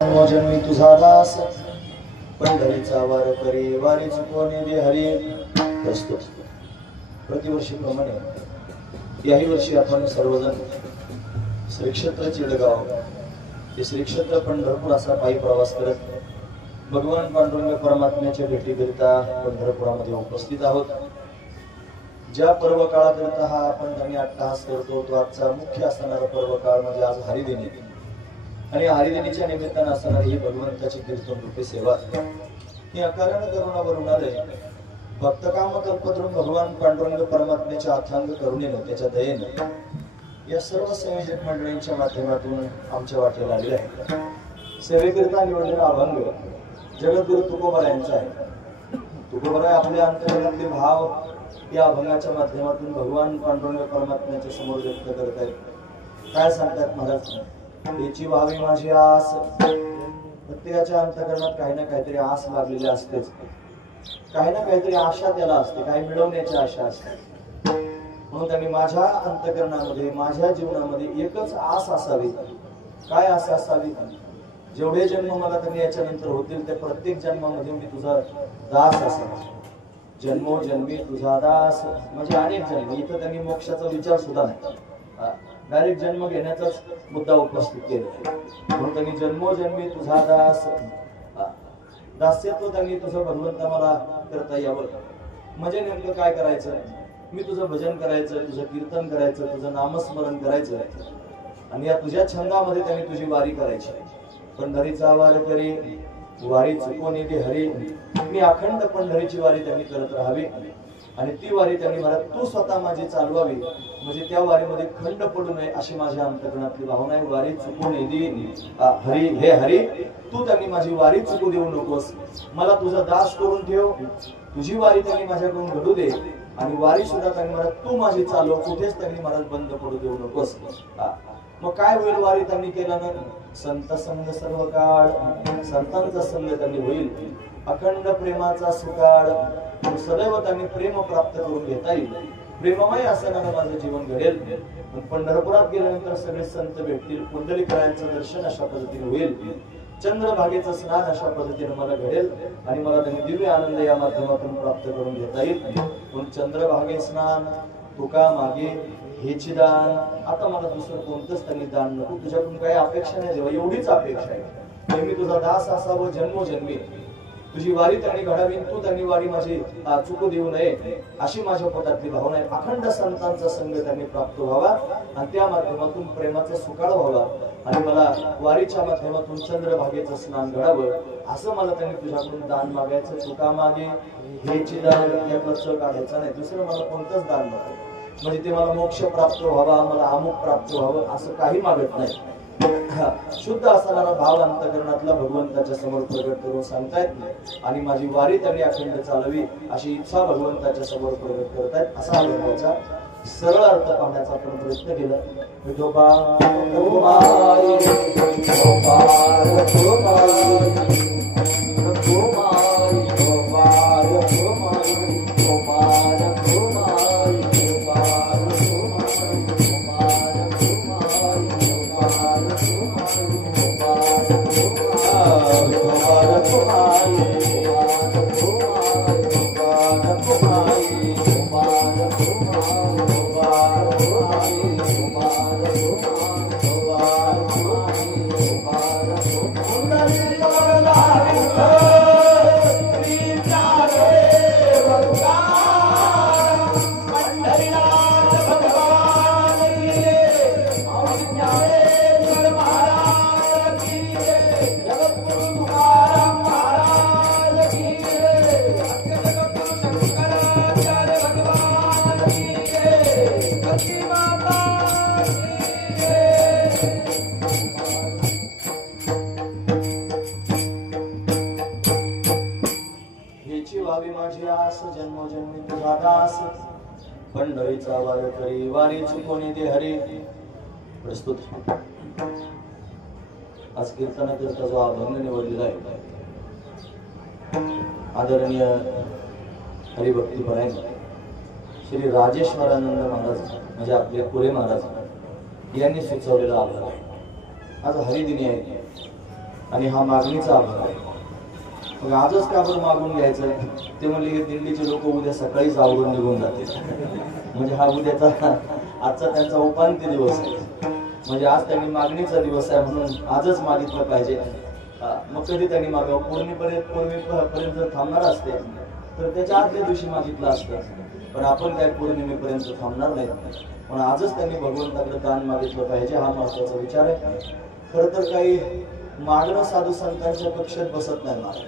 जन्मी तुझा दास पंढरीचा वार करी वारी चुकवणे दे हरी। प्रस्तुत प्रतिवर्षीप्रमाणे याही वर्षी आपण सर्वजण श्री क्षेत्र चिडगाव ते श्री क्षेत्र पंढरपूर असा पायी प्रवास करत भगवान पांडुरंग परमात्म्याच्या भेटीकरिता पंढरपुरामध्ये उपस्थित आहोत। ज्या पर्व काळाकरिता हा आपण त्यांनी अट्टहास करतो तो आजचा मुख्य असणारा पर्व काळ म्हणजे आज हरिदिनी आणि हरिदिनीच्या निमित्तानं असणारी ही भगवंताची कीर्तन रूपी सेवा ही अकारण करुणावरून आले भक्त काम कल्पद्रुम भगवान पांडुरंग परमात्म्याच्या अथांग करुणेनं त्याच्या दयेनं या सर्व संयोजक मंडळींच्या माध्यमातून आमच्या वाटेला आलेले आहे। सेवेकरिता निवडलेला अभंग जगद्गुरु तुकोबरा यांचा आहे। तुकोबरा आपल्या अंतर्गतातले भाव या अभंगाच्या माध्यमातून भगवान पांडुरंग परमात्म्याच्या समोर व्यक्त करत आहेत। काय सांगतात महाराज? याची व्हावी माझी आस। प्रत्येकाच्या अंतःकरणात काही ना काहीतरी आस लागलेली असतेच, काही ना काहीतरी आशा त्याला असते, काही मिळवण्याची आशा असते। म्हणून त्यांनी माझ्या अंतःकरणामध्ये माझ्या जीवनामध्ये एकच आस असावी। काय आस असावी? जेवढे जन्म मला त्यांनी याच्यानंतर होतील त्या प्रत्येक जन्मामध्ये मी तुझा दास असावा। जन्मोजन्मी तुझा दास म्हणजे अनेक जन्म। इथं त्यांनी मोक्षाचा विचार सुद्धा नाही, डायरेक्ट जन्म घेण्याचाच मुद्दा उपस्थित केला। म्हणून त्यांनी जन्मोजन्मी तुझा दास, दास्यत्व त्यांनी तुझं भगवंता मला करता यावं। म्हणजे नेमकं काय करायचं? मी तुझं भजन करायचं, तुझं कीर्तन करायचं, तुझं नामस्मरण करायचं आणि या तुझ्या छंदामध्ये त्यांनी तुझी वारी करायची। पंढरीचा वार करी वारी चुकवणे दे हरी। मी अखंड पंढरीची वारी त्यांनी करत राहावी आणि ती वारी त्यांनी मला तू स्वतः माझी चालवावी, म्हणजे त्या वारीमध्ये खंड पडू नये अशी माझ्या अंतःकरणातली भावना आहे। वारी चुकू नये दे हरी, हे हरी तू त्यांनी माझी वारी चुकू देऊ नकोस, मला तुझा दास करून ठेव। तुझी वारी त्यांनी माझ्याकडून घडू दे आणि वारी सुद्धा त्यांनी मला तू माझी चालव, कुठेच त्यांनी मला बंद पडू देऊ नकोस। मग काय होईल वारी त्यांनी केल्यानं? संत संग सर्व काळ, संतांचा संग त्यांनी होईल। अखंड प्रेमाचा सुकाळ, सदैव त्यांनी प्रेम प्राप्त करून घेता येईल। प्रेममय असणारं माझं जीवन घडेल। पंढरपुरात गेल्यानंतर सगळे संत भेटतील, पुंडलिकायांचं दर्शन अशा पद्धतीने होईल, चंद्रभागेचं स्नान अशा पद्धतीने मला घडेल आणि मला त्यांनी दिव्य आनंद या माध्यमातून प्राप्त करून घेता येईल। पण चंद्रभागे स्नान, तुका मागे हेची दान, आता मला दुसरं कोणतंच त्यांनी दान नको। तुझ्याकडून काही अपेक्षा नाही देवा, एवढीच अपेक्षा आहे। मी तुझा दास असावं जन्मोजन्मी, तुझी वारी त्यांनी घडावी, तू त्यांनी वारी माझी चुकू देऊ नये अशी माझ्या पोटातली भावना आहे। अखंड संतांचा संग त्यांनी प्राप्त व्हावा आणि त्या माध्यमातून प्रेमाचा सुकाळ व्हावा आणि मला वारीच्या माध्यमातून चंद्रभागेचं स्नान घडावं असं मला त्यांनी तुझ्याकडून दान मागायचं। तुका मागे हेची दान, यातलं चळ काढायचं नाही, दुसरं मला कोणतंच दान नको, म्हणजे ते मला मोक्ष प्राप्त व्हावा, मला अमुक प्राप्त व्हावं असं काही मागत नाही। शुद्ध असणारा भाव अंतःकरणातला भगवंताच्या समोर प्रगट करून सांगतायत आणि माझी वारी त्यांनी अखंड चालवी अशी इच्छा भगवंताच्या समोर प्रगट करतायत। असा अभंगाचा सरळ अर्थ पाहण्याचा आपण प्रयत्न केला। विठोबा विठोबाई, विठोबा विठोबाई, विठोबाई, विठोबाई, विठोबाई, जन्मोजन्मी तुझा दास पंढरीचा वार करी वारी चुकवणे दे हरी। प्रस्तुत आज कीर्तनाकरता जो अभंग निवडलेला आहे आदरणीय हरिभक्तीपरायण श्री राजेश्वरानंद महाराज म्हणजे आपले पुरे महाराज यांनी सुचवलेला अभंग आहे। आज हरिदिनी आहे आणि हा मागणीचा अभंग आहे. मग आजच का बरं मागून घ्यायचं? ते म्हणले हे दिल्लीचे लोक उद्या सकाळीच आवरून निघून जातील, म्हणजे हा उद्याचा आजचा त्यांचा उपांत्य दिवस आहे. म्हणजे आज त्यांनी मागणीचा दिवस आहे म्हणून आजच मागितलं पाहिजे. मग कधी त्यांनी मागावं? पौर्णिमेपर्यंत जर थांबणार असते तर त्याच्या आदल्या दिवशी मागितलं असतं, पण आपण काय पौर्णिमेपर्यंत थांबणार नाही म्हणून आजच त्यांनी भगवंताकडे दान मागितलं पाहिजे. हा महत्वाचा विचार आहे. खर तर काही मागणं साधू संतांच्या कक्षेत बसत नाही महाराज,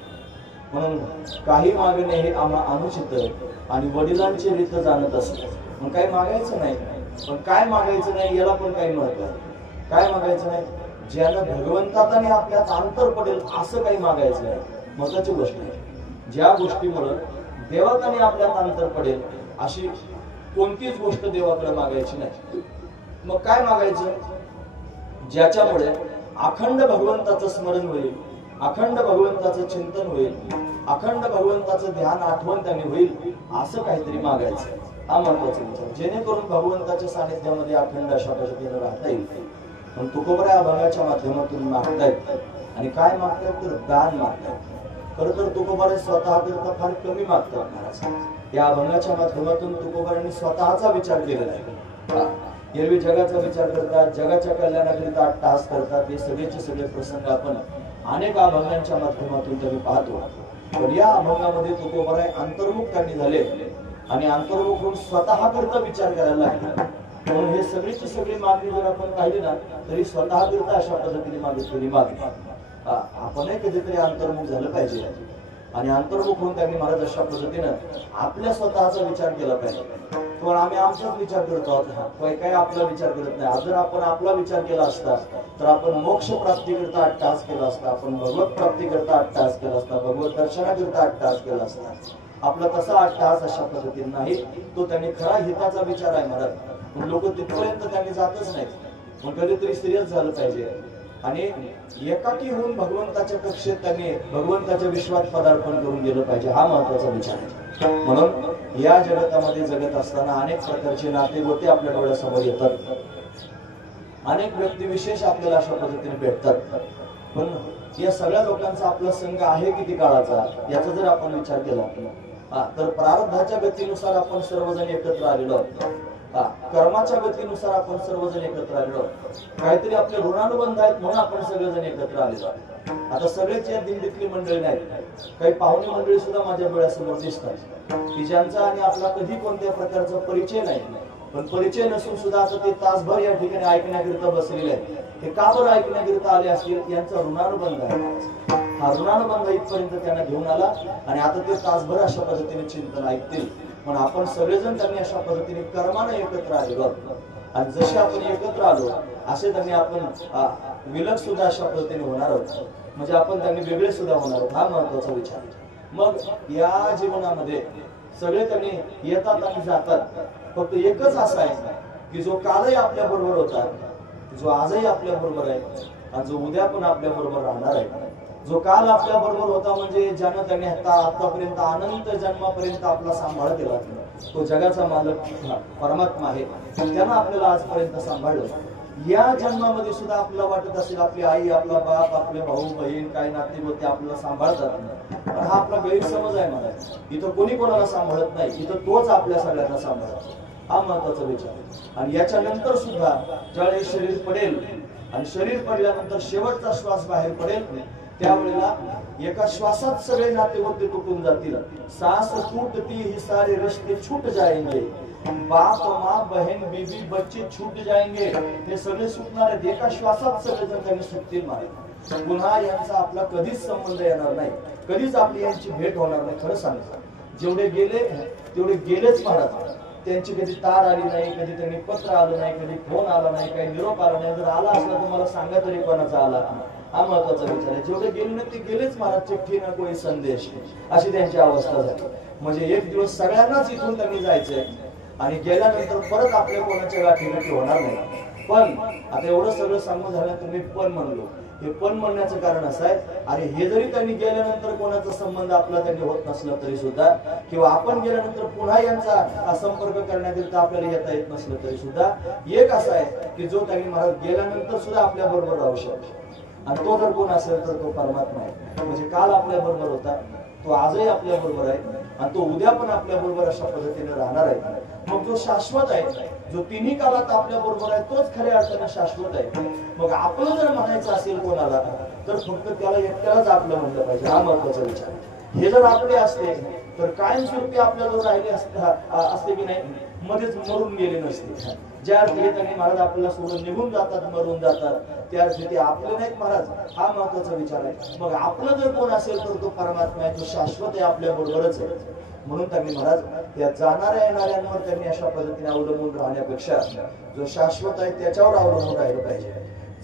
म्हणून काही मागणे हे अनुचित आहे आणि वडिलांची रीत जाणत असते. मग काही मागायचं नाही, पण काय मागायचं नाही याला पण काही महत्व आहे. काय मागायचं नाही? ज्यानं भगवंतात आणि आपल्यात अंतर पडेल असं काही मागायचं नाही. महत्वाची गोष्ट आहे, ज्या गोष्टीमुळे देवात आणि आपल्यात अंतर पडेल अशी कोणतीच गोष्ट देवाकडे मागायची नाही. मग काय मागायचं? ज्याच्यामुळे अखंड भगवंताचं स्मरण होईल, अखंड भगवंताचं चिंतन होईल, अखंड भगवंताचं ध्यान आठवण त्यांनी होईल असं काहीतरी मागायचं. हा महत्वाचा विचार, जेणेकरून भगवंताच्या सानिध्यामध्ये अखंड अशा पद्धतीने राहता येईल. पण तुकोबरा या अभंगाच्या माध्यमातून मागतायत. आणि काय मागतायत तर दान मागतायत. खरं तर तुकोबरा स्वतः करता फार कमी मागतात महाराज. या अभंगाच्या माध्यमातून तुकोबरांनी स्वतःचा विचार केलेला आहे. एरवी जगाचा विचार करतात, जगाच्या कल्याणाकरिता अट्टहास करतात. हे सगळेचे सगळे प्रसंग आपण अनेक अभंगांच्या माध्यमातून त्यांनी पाहतो. पण या अभंगामध्ये तुकोबरा अंतर्मुख त्यांनी झाले आणि अंतर्मुख होऊन स्वतः करता विचार करायला लागला. म्हणून हे सगळीची सगळी मागणी जर आपण पाहिली ना तरी स्वतः करता अशा पद्धतीने मागितलेली मागणी. आपणही कधीतरी अंतर्मुख झालं पाहिजे आणि अंतर्मुख होऊन त्यांनी महाराज अशा पद्धतीनं आपल्या स्वतःचा विचार केला पाहिजे. पण आम्ही आमचाच विचार करत आहोत, काही आपला विचार करत नाही. जर आपण आपला विचार केला असता तर आपण मोक्ष प्राप्तीकरता अट्टहास केला असता, आपण भगवत प्राप्तीकरता अट्टहास केला असता, भगवत दर्शनाकरता अट्टहास केला असता. आपला तसा अट्टहास अशा पद्धतीने नाही. तो त्यांनी खरा हिताचा विचार आहे महाराज. लोक तिथपर्यंत त्यांनी जातच नाहीत. मग कधीतरी सिरियस झालं पाहिजे आणि एकाकी होऊन भगवंताच्या कक्षेत त्यांनी भगवंताच्या विश्वात पदार्पण करून गेलं पाहिजे. हा महत्वाचा विचार आहे. म्हणून या जगतामध्ये जगत असताना अनेक प्रकारचे नाते गोते आपल्या डोळ्यासमोर येतात, अनेक व्यक्ती विशेष आपल्याला अशा पद्धतीने भेटतात. पण या सगळ्या लोकांचा आपला संघ आहे किती काळाचा याचा जर आपण विचार केला तर प्रारब्धाच्या गतीनुसार आपण सर्वजण एकत्र आलेलो आहोत. कर्माच्या गतीनुसार आपण सर्वजण एकत्र आलेलो आहोत. काहीतरी आपले ऋणानुबंध आहेत म्हणून आपण सगळेजण एकत्र आलेलो आहोत. आता सगळेच या दिंडीतली मंडळी नाहीत, काही पाहुणे मंडळी सुद्धा माझ्या डोळ्यासमोर दिसतात की ज्यांचा आणि आपला कधी कोणत्या प्रकारचा परिचय नाही. पण परिचय नसून सुद्धा आता ते तासभर या ठिकाणी ऐकण्याकरिता बसलेले आहेत. हे का बरं ऐकण्याकरिता आले असतील? यांचा ऋणानुबंध आहे. हा ऋणानुबंध इथपर्यंत त्यांना घेऊन आला आणि आता ते तासभर अशा पद्धतीने चिंतन ऐकतील. पण आपण सगळेजण त्यांनी अशा पद्धतीने कर्माने एकत्र आलेलो आहोत आणि जसे आपण एकत्र आलो असे त्यांनी आपण विलग सुद्धा अशा पद्धतीने होणार आहोत. म्हणजे आपण त्यांनी वेगळे सुद्धा होणार आहोत. हा महत्वाचा विचार. मग या जीवनामध्ये सगळे त्यांनी येतात आणि जातात. फक्त एकच असं आहे की जो कालही आपल्या बरोबर होता, जो आजही आपल्या बरोबर आहे आणि जो उद्या पण आपल्या बरोबर राहणार आहे. जो काल आपल्या बरोबर होता म्हणजे ज्यानं त्याने आतापर्यंत अनंत जन्मापर्यंत आपला सांभाळ केला, तो जगाचा मालक परमात्मा आहे. त्यानं आपल्याला आजपर्यंत सांभाळलं. या जन्मामध्ये सुद्धा आपल्याला वाटत असेल आपली आई, आपला बाप, आपले भाऊ बहीण, काही नाते होते आपल्याला सांभाळतात. पण हा आपला गैरसमज आहे. मला इथं कोणी कोणाला सांभाळत नाही, इथं तोच आपल्या सगळ्यांना सांभाळतो. हा महत्वाचा विचार. आणि याच्यानंतर सुद्धा ज्यावेळेस शरीर पडेल आणि शरीर पडल्यानंतर शेवटचा श्वास बाहेर पडेल त्यावेळेला एका श्वासात सगळे नाते होते तुटून जातील. सांस टूटती ही सारे रिश्ते छूट जाएंगे, बाप माँ बहन बीबी बच्चे छूट जाएंगे. हे सगळे सुटणार आहेत. एका श्वासात सगळेजण त्यांनी सुटतील महाराज. पुन्हा यांचा आपला कधीच संबंध येणार नाही, कधीच आपली यांची भेट होणार नाही. खरं सांगतो, जेवढे गेले तेवढे गेलेच महाराज. त्यांची कधी तार आली नाही, कधी त्यांनी पत्र आलं नाही, कधी फोन आला नाही, काही निरोप आला नाही. जर आला असला तर मला सांगा तरी कोणाचा आला. हा महत्वाचा विचार आहे. जेवढे गेले ना ते गेलेच महाराज. चिठ्ठी ना कोणी संदेश, अशी त्यांची अवस्था झाली. म्हणजे एक दिवस सगळ्यांनाच इथून त्यांनी जायचंय आणि गेल्यानंतर परत आपल्या कोणाच्या गाठी होणार नाही. पण आता एवढं सगळं सांगून झाल्यानंतर मी पण म्हणलो. हे पण म्हणण्याचं कारण असं आहे, अरे हे जरी त्यांनी गेल्यानंतर कोणाचा संबंध आपला त्यांनी होत नसला तरी सुद्धा, किंवा आपण गेल्यानंतर पुन्हा यांचा संपर्क करण्याकरिता आपल्याला येता येत नसलं तरी सुद्धा, एक असं आहे की जो त्यांनी महाराज गेल्यानंतर सुद्धा आपल्या बरोबर राहू शकतो. आणि तो जर कोण असेल तर तो परमात्मा आहे. म्हणजे काल आपल्या बरोबर होता, तो आजही आपल्या बरोबर आहे आणि तो उद्या पण आपल्या बरोबर अशा पद्धतीने राहणार आहे. मग जो शाश्वत आहे, जो तिन्ही काळात आपल्या बरोबर आहे, तोच खऱ्या अर्थाने शाश्वत आहे. मग आपलं जर म्हणायचं असेल कोणाला तर फक्त त्याला एकट्यालाच आपलं म्हणलं पाहिजे, हा महत्वाचा विचार. हे जर आपले असते तर कायमस्वरूपी आपल्याजवळ राहिले असते की नाही, मध्येच मरून गेले नसते. ज्या अर्थी त्यांनी महाराज आपल्याला सोडून निघून जातात, मरून जातात, त्या अर्थी ते आपले नाहीत महाराज, हा महत्वाचा विचार आहे. मग आपलं जर कोण असेल तर तो परमात्मा आहे, तो शाश्वत आहे, आपल्या बरोबरच आहे. म्हणून त्यांनी महाराज त्या जाणाऱ्या येणाऱ्यांवर त्यांनी अशा पद्धतीने अवलंबून राहण्यापेक्षा जो शाश्वत आहे त्याच्यावर अवलंबून राहिलं पाहिजे.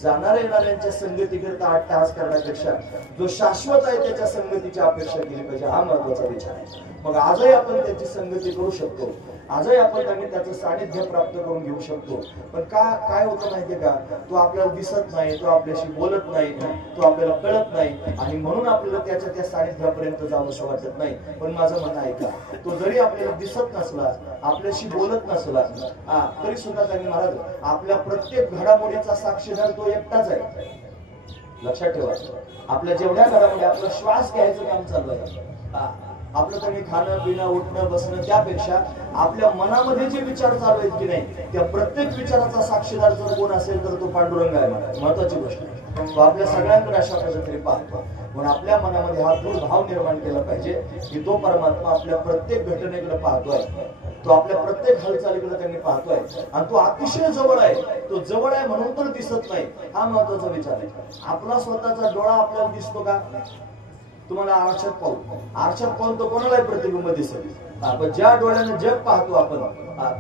जाणाऱ्या येणाऱ्यांच्या संगतीकरिता अट्टहास करण्यापेक्षा जो शाश्वत आहे त्याच्या संगतीची अपेक्षा केली पाहिजे, हा महत्वाचा विचार आहे. मग आजही आपण त्याची संगती करू शकतो, आजही आपण त्यांनी त्याचं सानिध्य प्राप्त करून घेऊ शकतो. पण काय होतं माहितीये का, तो आपल्याला दिसत नाही, तो आपल्याशी बोलत नाही, तो आपल्याला कळत नाही आणि म्हणून आपल्याला त्या सानिध्यापर्यंत जावं असं वाटत नाही. पण माझं म्हणणं आहे का, तो जरी आपल्याला दिसत नसला, आपल्याशी बोलत नसला, तरी सुद्धा त्यांनी महाराज आपल्या प्रत्येक घडामोडीचा साक्षीदार तो एकटाच आहे. लक्षात ठेवा, आपल्या जेवढ्या घडामोडी, आपला श्वास घ्यायचं काम चालू आहे, आपलं काही खाणं पिणं उठणं बसणं, त्यापेक्षा आपल्या मनामध्ये जे विचार चालू आहेत की नाही, त्या प्रत्येक विचाराचा साक्षीदार जर कोण असेल तर तो पांडुरंग आहे. महत्वाची गोष्ट आहे, तो आपल्या सगळ्यांकडे अशा पद्धतीने पाहतो. म्हणून आपल्या मनामध्ये हा दृढ भाव निर्माण केला पाहिजे की तो परमात्मा आपल्या प्रत्येक घटनेकडे पाहतोय, तो आपल्या प्रत्येक हालचालीकडे त्यांनी पाहतोय आणि तो अतिशय जवळ आहे. तो जवळ आहे म्हणून तर दिसत नाही, हा महत्वाचा विचार आहे. आपला स्वतःचा डोळा आपल्याला दिसतो का? तुम्हाला आरशात पाहून तो कोणालाही प्रतिबिंब दिसेल, पण ज्या डोळ्याने जग पाहतो आपण,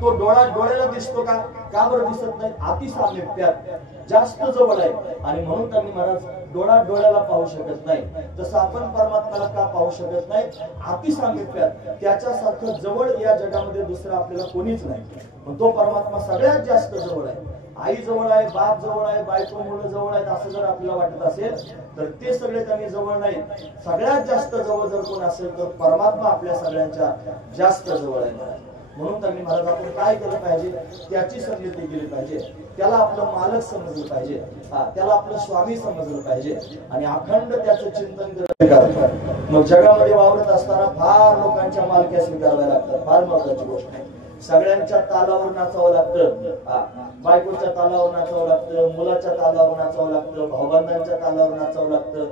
तो डोळ्याला दिसतो का? का बरं दिसत नाही? अतिसामिप्यात जास्त जवळ आहे आणि म्हणून त्यांनी महाराज डोळ्याला पाहू शकत नाही. तसं आपण परमात्म्याला का पाहू शकत नाही? अतिसामिप्यात, त्याच्यासारखं जवळ या जगामध्ये दुसरं आपल्याला कोणीच नाही. पण तो परमात्मा सगळ्यात जास्त जवळ आहे. आई जवळ आहे, बाप जवळ आहे, बायको मुलं जवळ आहेत असं जर आपल्याला वाटत असेल तर ते सगळे त्यांनी जवळ नाही. सगळ्यात जास्त जवळ जर कोण असेल तर परमात्मा आपल्या सगळ्यांच्या जास्त जवळ आहे. म्हणून त्यांनी महाराज आपण काय केलं पाहिजे? त्याची संगती केली पाहिजे, त्याला आपलं मालक समजलं पाहिजे, त्याला आपलं स्वामी समजलं पाहिजे आणि अखंड त्याचं चिंतन करायचं. मग जगामध्ये वावरत असताना फार लोकांच्या मालक्या स्वीकाराव्या लागतात, फार महत्वाची गोष्ट आहे. सगळ्यांच्या तालावर नाचावं लागतं, बायकोच्या तालावर नाचावं लागतं, मुलाच्या तालावर नाचावं लागतं, भाऊबंधांच्या तालावर नाचावं लागतं,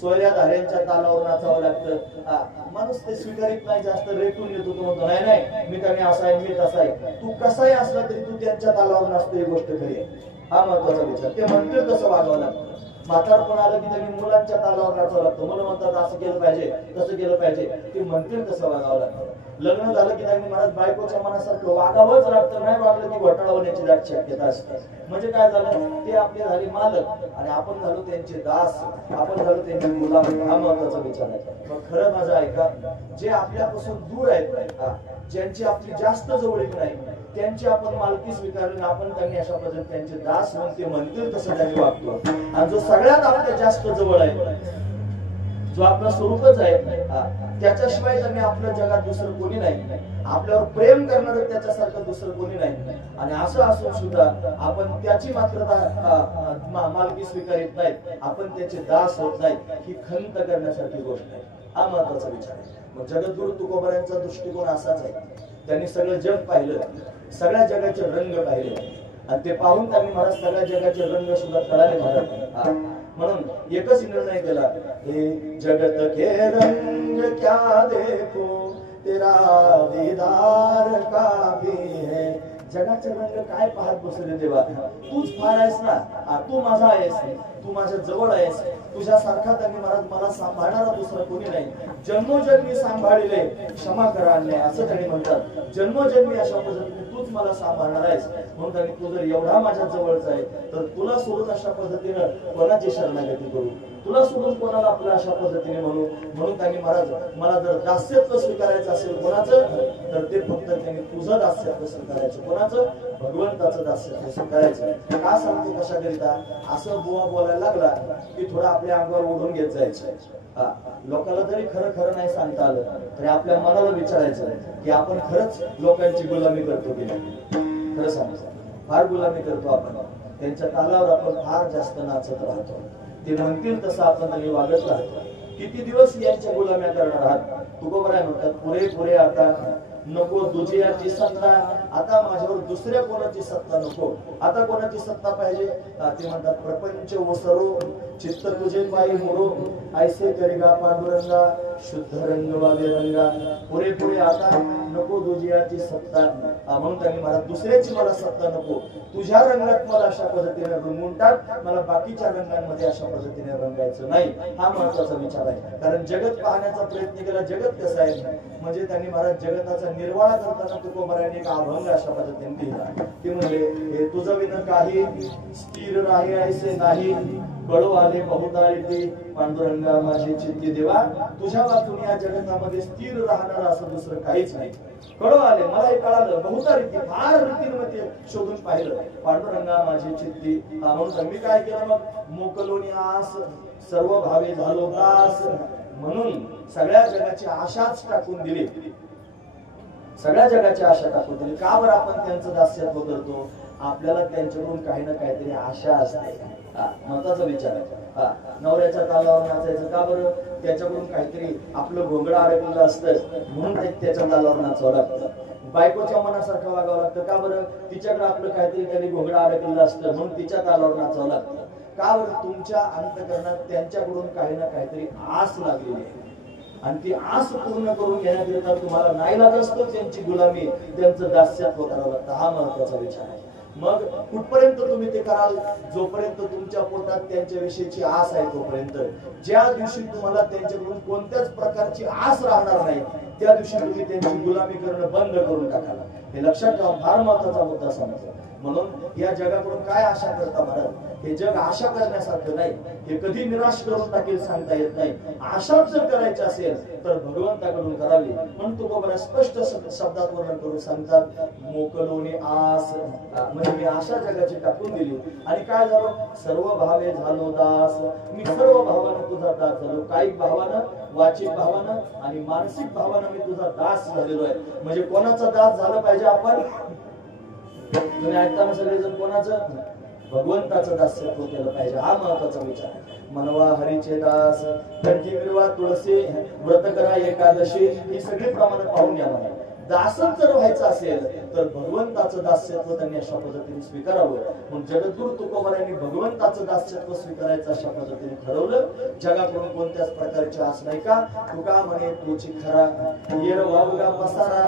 सोयऱ्याधाऱ्यांच्या तालावर नाचावं लागतं. माणूस ते स्वीकारित नाही, जास्त रेटून येतो. तो म्हणतो नाही मी त्याने असा आहे, मी तसा आहे. तू कसाही असला तरी तू त्यांच्या तालावर नाचतो, ही गोष्ट खरी आहे, हा महत्वाचा विचार. ते म्हणतील तसं वागावं लागतं. म्हातारपण आलं की त्यांनी मुलांच्या तालावर नाचावं लागतं. मुलं म्हणतात असं केलं पाहिजे, तसं केलं पाहिजे, ते म्हणतील तसं वागावं लागतं. लग्न झालं की त्यांनी महाराज बायकोच्या मनासारखं वागावंच लागतं, नाही वागलं की घोटाळा होण्याची दाट शक्यता असते. म्हणजे काय झालं, ते आपले झाले मालक आणि आपण झालो त्यांचे दास, आपण झालो त्यांचे गुलाम, हा महत्वाचा विचार आहे. मग खरं माझं ऐका, जे आपल्यापासून दूर आहेत, ज्यांची आपली जास्त जवळीक नाही, त्यांची आपण मालकी स्वीकारली, आपण त्यांनी अशा पद्धतीने त्यांचे दास म्हणून ते म्हणतील तसं त्यांनी वागतो. आणि जो सगळ्यात आपल्या जास्त जवळ आहे, जो आपलं स्वरूपच आहे, त्याच्याशिवाय त्यांनी आपल्या जगात दुसरं कोणी नाही. आपल्यावर प्रेम करणार त्याच्यासारखं दुसरं कोणी नाही. आणि असं असून सुद्धा आपण त्याची मात्र मालकी स्वीकारित नाही, आपण त्याचे दास होत नाही, ही खंत करण्यासारखी गोष्ट आहे, हा महत्वाचा विचार आहे. मग जगद्गुरु तुकोबारायांचा दृष्टिकोन असाच आहे. त्यांनी सगळं जग पाहिलं, सगळ्या जगाचे रंग पाहिले आणि ते पाहून त्यांनी महाराज सगळ्या जगाचे रंग सुद्धा कळाले महाराज. म्हणून एकच निर्णय केला, हे जगत के रंग क्या देखो तेरा दीदार काफी है. जगाचे रंग काय पाहत बसले देवा, तूच फार आहेस ना, तू माझा आहेस, तू माझ्या जवळ आहेस. तुझ्यासारखा त्यांनी महाराज मला सांभाळणारा दुसरा कोणी नाही. जन्मोजन्मी सांभाळले, क्षमा करा अन्याय, असं त्यांनी म्हणतात. जन्मोजन्मी अशा पद्धतीने तूच मला सांभाळणार आहेस. म्हणून त्यांनी तू जर एवढा माझ्या जवळचा आहे तर तुला सोडून अशा पद्धतीनं कोणाची शरणागती करू, तुला सोडून कोणाला आपल्या अशा पद्धतीने म्हणू. म्हणून त्यांनी महाराज मला जर दास्यत्व स्वीकारायचं असेल कोणाचं, तर ते फक्त त्यांनी तुझं दास्यत्व स्वीकारायचं. कोणाचं? भगवंताचं दास्यत्व स्वीकारायचं. का सांगतो कशाकरिता? असं बुवा बोलायला लागला की थोडं आपल्या अंगावर ओढून घेत जायचं. लोकांना जरी खरं खरं नाही सांगता आलं तरी आपल्या मनाला विचारायचं की आपण खरंच लोकांची गुलामी करतो की नाही. खरं सांगायचं, फार गुलामी करतो आपण, त्यांच्या तालावर आपण फार जास्त नाचत राहतो. ते म्हणतील तसं आपण त्यांनी वागत राहतो. किती दिवस यांच्या गुलाम्या करणार आहात? तुकोबराय म्हणतात पुरे आता नको दुजियाची सत्ता, आता माझ्यावर दुसऱ्या कोणाची सत्ता नको. आता कोणाची सत्ता पाहिजे? ते म्हणतात प्रपंच ओसरो चित्त तुझे पायी मोरो, ऐसे करेगा पांडुरंगा शुद्ध रंग वागे रंगा. पुरे आता नको दुजियाची सत्ता, म्हणून त्यांनी मला दुसऱ्याची मला सत्ता नको. तुझ्या रंगात मला अशा पद्धतीने रंगून टाक, मला बाकीच्या रंगांमध्ये अशा पद्धतीने रंगायचं नाही. हा महत्वाचा विचार आहे. कारण जगत पाहण्याचा प्रयत्न केला, जगत कसं आहे म्हणजे त्यांनी महाराज जगताचा निर्वाळा करताना तुकोबरायांनी एक अभंग अशा पद्धतीने लिहिला. ते म्हणजे हे तुझं विन काही स्थिर राही ऐसे नाही, कळो आले बहुतारी ते पांडुरंगा माझे चित्ती देवा. तुझ्या वाचून या जगतामध्ये स्थिर राहणार असं दुसरं काहीच नाही. कळो आले, मला हे कळालं, बहुतारी फार रीतीमध्ये शोधून पाहिलं. पांडुरंगा माझी चित्ती, म्हणून मी काय केलं मग मोकलोनी आस सर्व भावे झालो दास. म्हणून सगळ्या जगाची आशाच टाकून दिली, सगळ्या जगाची आशा टाकून दिली. का बरं आपण त्यांचं दास्यत्व करतो? आपल्याला त्यांच्याकडून काही ना काहीतरी आशा असते. महत्वाचा विचार आहे. नवऱ्याच्या तालावर नाचायचं का बरं? त्याच्याकडून काहीतरी आपलं घोंगडं अडकलेलं असतं म्हणून त्याच्या तालावर नाचावं लागतं. बायकोच्या मनासारखं वागावं लागतं का बरं? तिच्याकडे आपलं काहीतरी त्यांनी घोंगडं अडकलेलं असतं म्हणून तिच्या तालावर नाचावं लागतं. का बरं? तुमच्या अंतःकरणात त्यांच्याकडून काही ना काहीतरी आस लागलेली आहे आणि ती आस पूर्ण करून घेण्याकरिता तुम्हाला नाईलाज असतो त्यांची गुलामी, त्यांचं दास्यत्व करावं लागतं. हा महत्वाचा विचार आहे. मग कुठपर्यंत तुम्ही ते कराल? जोपर्यंत तुमच्या पोटात त्यांच्या विषयीची आस आहे तोपर्यंत. ज्या दिवशी तुम्हाला त्यांच्याकडून कोणत्याच प्रकारची आस राहणार नाही त्या दिवशी तुम्ही त्यांची गुलामी करणं बंद करून टाकाल. हे लक्षात ठेवा, फार महत्वाचा मुद्दा समजा. म्हणून या जगाकडून काय आशा करता महाराज? हे जग आशा करण्यासारखं नाही. हे कधी निराश करून टाकेल सांगता येत नाही. आशा जर करायची असेल तर भगवंताकडून करावी. म्हणून तुकोबराय स्पष्ट शब्दात वर्णन करून सांगतात मोकलोनी आस, म्हणजे मी आशा जगाची टाकून दिली आणि काय झालं? सर्व भावे झालो दास. मी सर्व भावानं तुझा दास झालो. कायिक भावानं, वाचिक भावानं आणि मानसिक भावानं मी तुझा दास झालेलो आहे. म्हणजे कोणाचा दास झालं पाहिजे आपण? तुम्ही ऐकताना सगळेजण कोणाचं? भगवंताचं दास्यत्व केलं पाहिजे. हा महत्वाचा विचार आहे. मनवा हरीचे दास, कंठी विरवा तुळशी, व्रत करा एकादशी, ही सगळी प्रमाणे पाहून घ्यावं. दासच जर व्हायचं असेल तर भगवंताचं दास्यत्व त्यांनी अशा पद्धतीने स्वीकारावं. म्हणून जगद्गुरु तुकोबरायांनी भगवंताचं दास्यत्व स्वीकारायचं अशा पद्धतीने ठरवलं. जगाकडून कोणत्याच प्रकारची आस नाही. का? तुका म्हणे तुची खरा येर वावगा पसारा,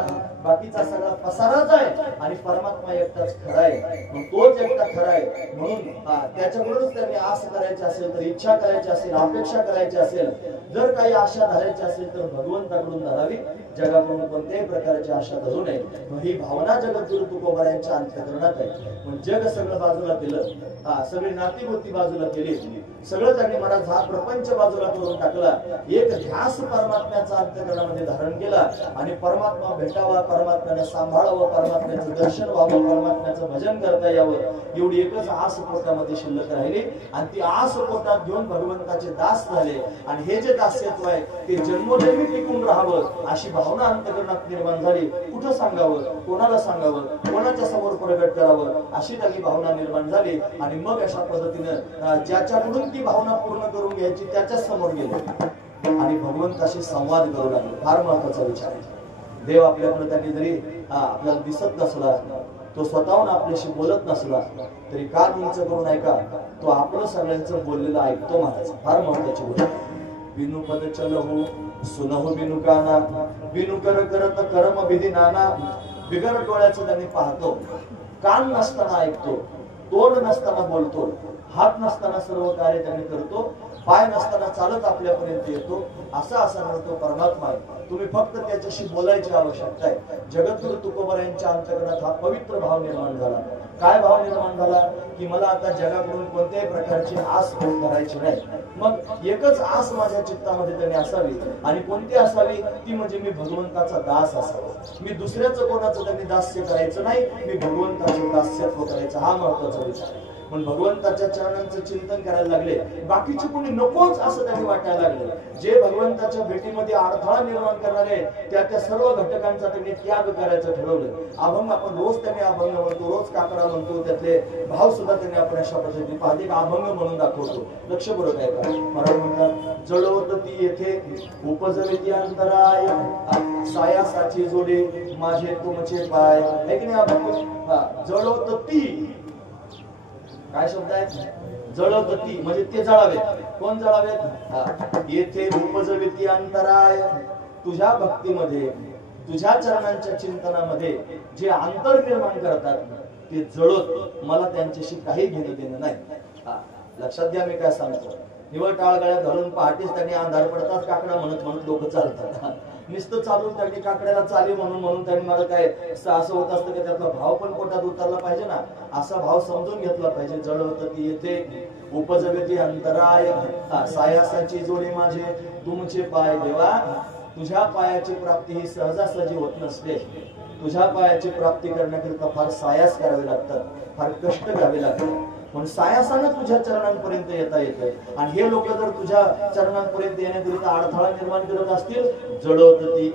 बाकीचा सगळा पसाराच आहे आणि परमात्मा एकटाच खरा आहे. मग तोच एकटा खरा आहे. म्हणून त्याच्याकडूनच त्यांनी आस करायची असेल तर, इच्छा करायची असेल, अपेक्षा करायची असेल, जर काही आशा धरायची असेल तर भगवंताकडून धरावी. जगाकडून कोणत्याही प्रकारची आशा धरू नये. ही भावना जगद्गुरु तुकोबरायांच्या अंतःकरणात आहे. मग जग सगळं बाजूला केलं, सगळी नातीगोती बाजूला केली, सगळं त्यांनी महाराज हा प्रपंच बाजूला करून टाकला. एक ध्यास परमात्म्याचा अंतःकरणामध्ये धारण केला आणि परमात्मा भेटावा, परमात्म्याने सांभाळावं, परमात्म्याचं दर्शन व्हावं, परमात्म्याचं भजन करता यावं, एवढी एकच आस पोटामध्ये शिल्लक राहिली. आणि ती आस पोटात घेऊन भगवंताचे दास झाले. आणि हे जे दास्यत्व आहे ते जन्मोजन्मी टिकून राहावं अशी भावना अंतःकरणात निर्माण झाली. कुठं सांगावं, कोणाला सांगावं, कोणाच्या समोर प्रगट करावं अशी त्यांनी भावना निर्माण झाली. आणि मग अशा पद्धतीनं ज्याच्याकडून ती भावना पूर्ण करून घ्यायची त्याच्याच समोर गेले आणि भगवंताशी संवाद करू लागले. फार महत्वाचा विचार आहे. देव आपल्याकडे त्यांनी जरी आपल्याला दिसत नसला, तो स्वतःहून आपल्याशी बोलत नसला तरी कान उंच करून ऐका, तो आपलं सगळ्यांचं बोललेलं ऐकतो महाराज. फार महत्वाची गोष्ट. बिनु पद चलहु सुनहु बिनु काना, बिनु कर करत कर्म विधी नाना. बिगर डोळ्याचं त्यांनी पाहतो, कान नसताना ऐकतो, तोंड नसताना बोलतो, हात नसताना सर्व कार्य त्यांनी करतो, पाय नसताना चालत आपल्यापर्यंत येतो. असा तो परमात्मा आहे. तुम्ही फक्त त्याच्याशी बोलायची आवश्यकता आहे. जगद्गुरु तुकोबरायांच्या अंतःकरणात हा पवित्र भाव निर्माण झाला. काय भाव निर्माण झाला? की मला आता जगाकडून कोणत्याही प्रकारची आस धरायची नाही. मग एकच आस माझ्या चित्तामध्ये त्यांनी असावी. आणि कोणती असावी? ती म्हणजे मी भगवंताचा दास असावा. मी दुसऱ्याचं कोणाचं त्यांनी दास्य करायचं नाही, मी भगवंताचं दास्यत्व करायचं. हा महत्वाचा विचार आहे. पण भगवंताच्या चरणांचं चिंतन करायला लागले, बाकीचे कोणी नकोच असं त्यांनी वाटायला लागलं. जे भगवंताच्या भेटीमध्ये अडथळा निर्माण करणारे त्या सर्व घटकांचा त्यांनी त्याग करायचं ठरवलं. अभंग आपण रोज त्यांनी अभंग म्हणतो, रोज काकडा म्हणतो, त्यातले भाव सुद्धा त्यांनी आपण अशा पद्धतीने पाहते अभंग म्हणून दाखवतो. लक्षपूर्वक आहे का? महाराज म्हणतात जळोत ती येथे उपजविती अंतराय सायासाची जोडे माझे तुमचे पाय. आहे की नाही अभंग? जळोत ती काय शब्द आहे? जळत ती म्हणजे ते जळावेत. कोण जळावेत? येथे उपजविती अंतराय तुझ्या भक्तीमध्ये, तुझ्या चरणांच्या चिंतनामध्ये जे अंतर निर्माण करतात ते जळत, मला त्यांच्याशी काही घेणं देणं नाही. लक्षात घ्या मी काय सांगतो. निवड टाळगळ्यात घालून पहाटेच त्यांनी अंधार पडतात काकडा म्हणत म्हणत लोक चालतात. नुसतं चालून त्यांनी काकड्याला चाली म्हणून त्यांनी मला काय असं होत असतं की त्यातला भाव पण पोटात उतरला पाहिजे ना, असा भाव समजून घेतला पाहिजे. जळवत ती येथे उपजगती अंतराय सायासाची जोडी माझे तुमचे पाय. देवा तुझ्या पायाची प्राप्ती ही सहजासहजी होत नसते. तुझ्या पायाची प्राप्ती करण्याकरिता फार सायास करावे लागतात, फार कष्ट घ्यावे लागतात. पण सायासानं तुझ्या चरणांपर्यंत येता येतं. आणि हे लोक जर तुझ्या चरणांपर्यंत येण्याकरिता अडथळा निर्माण करत असतील, जडवत ती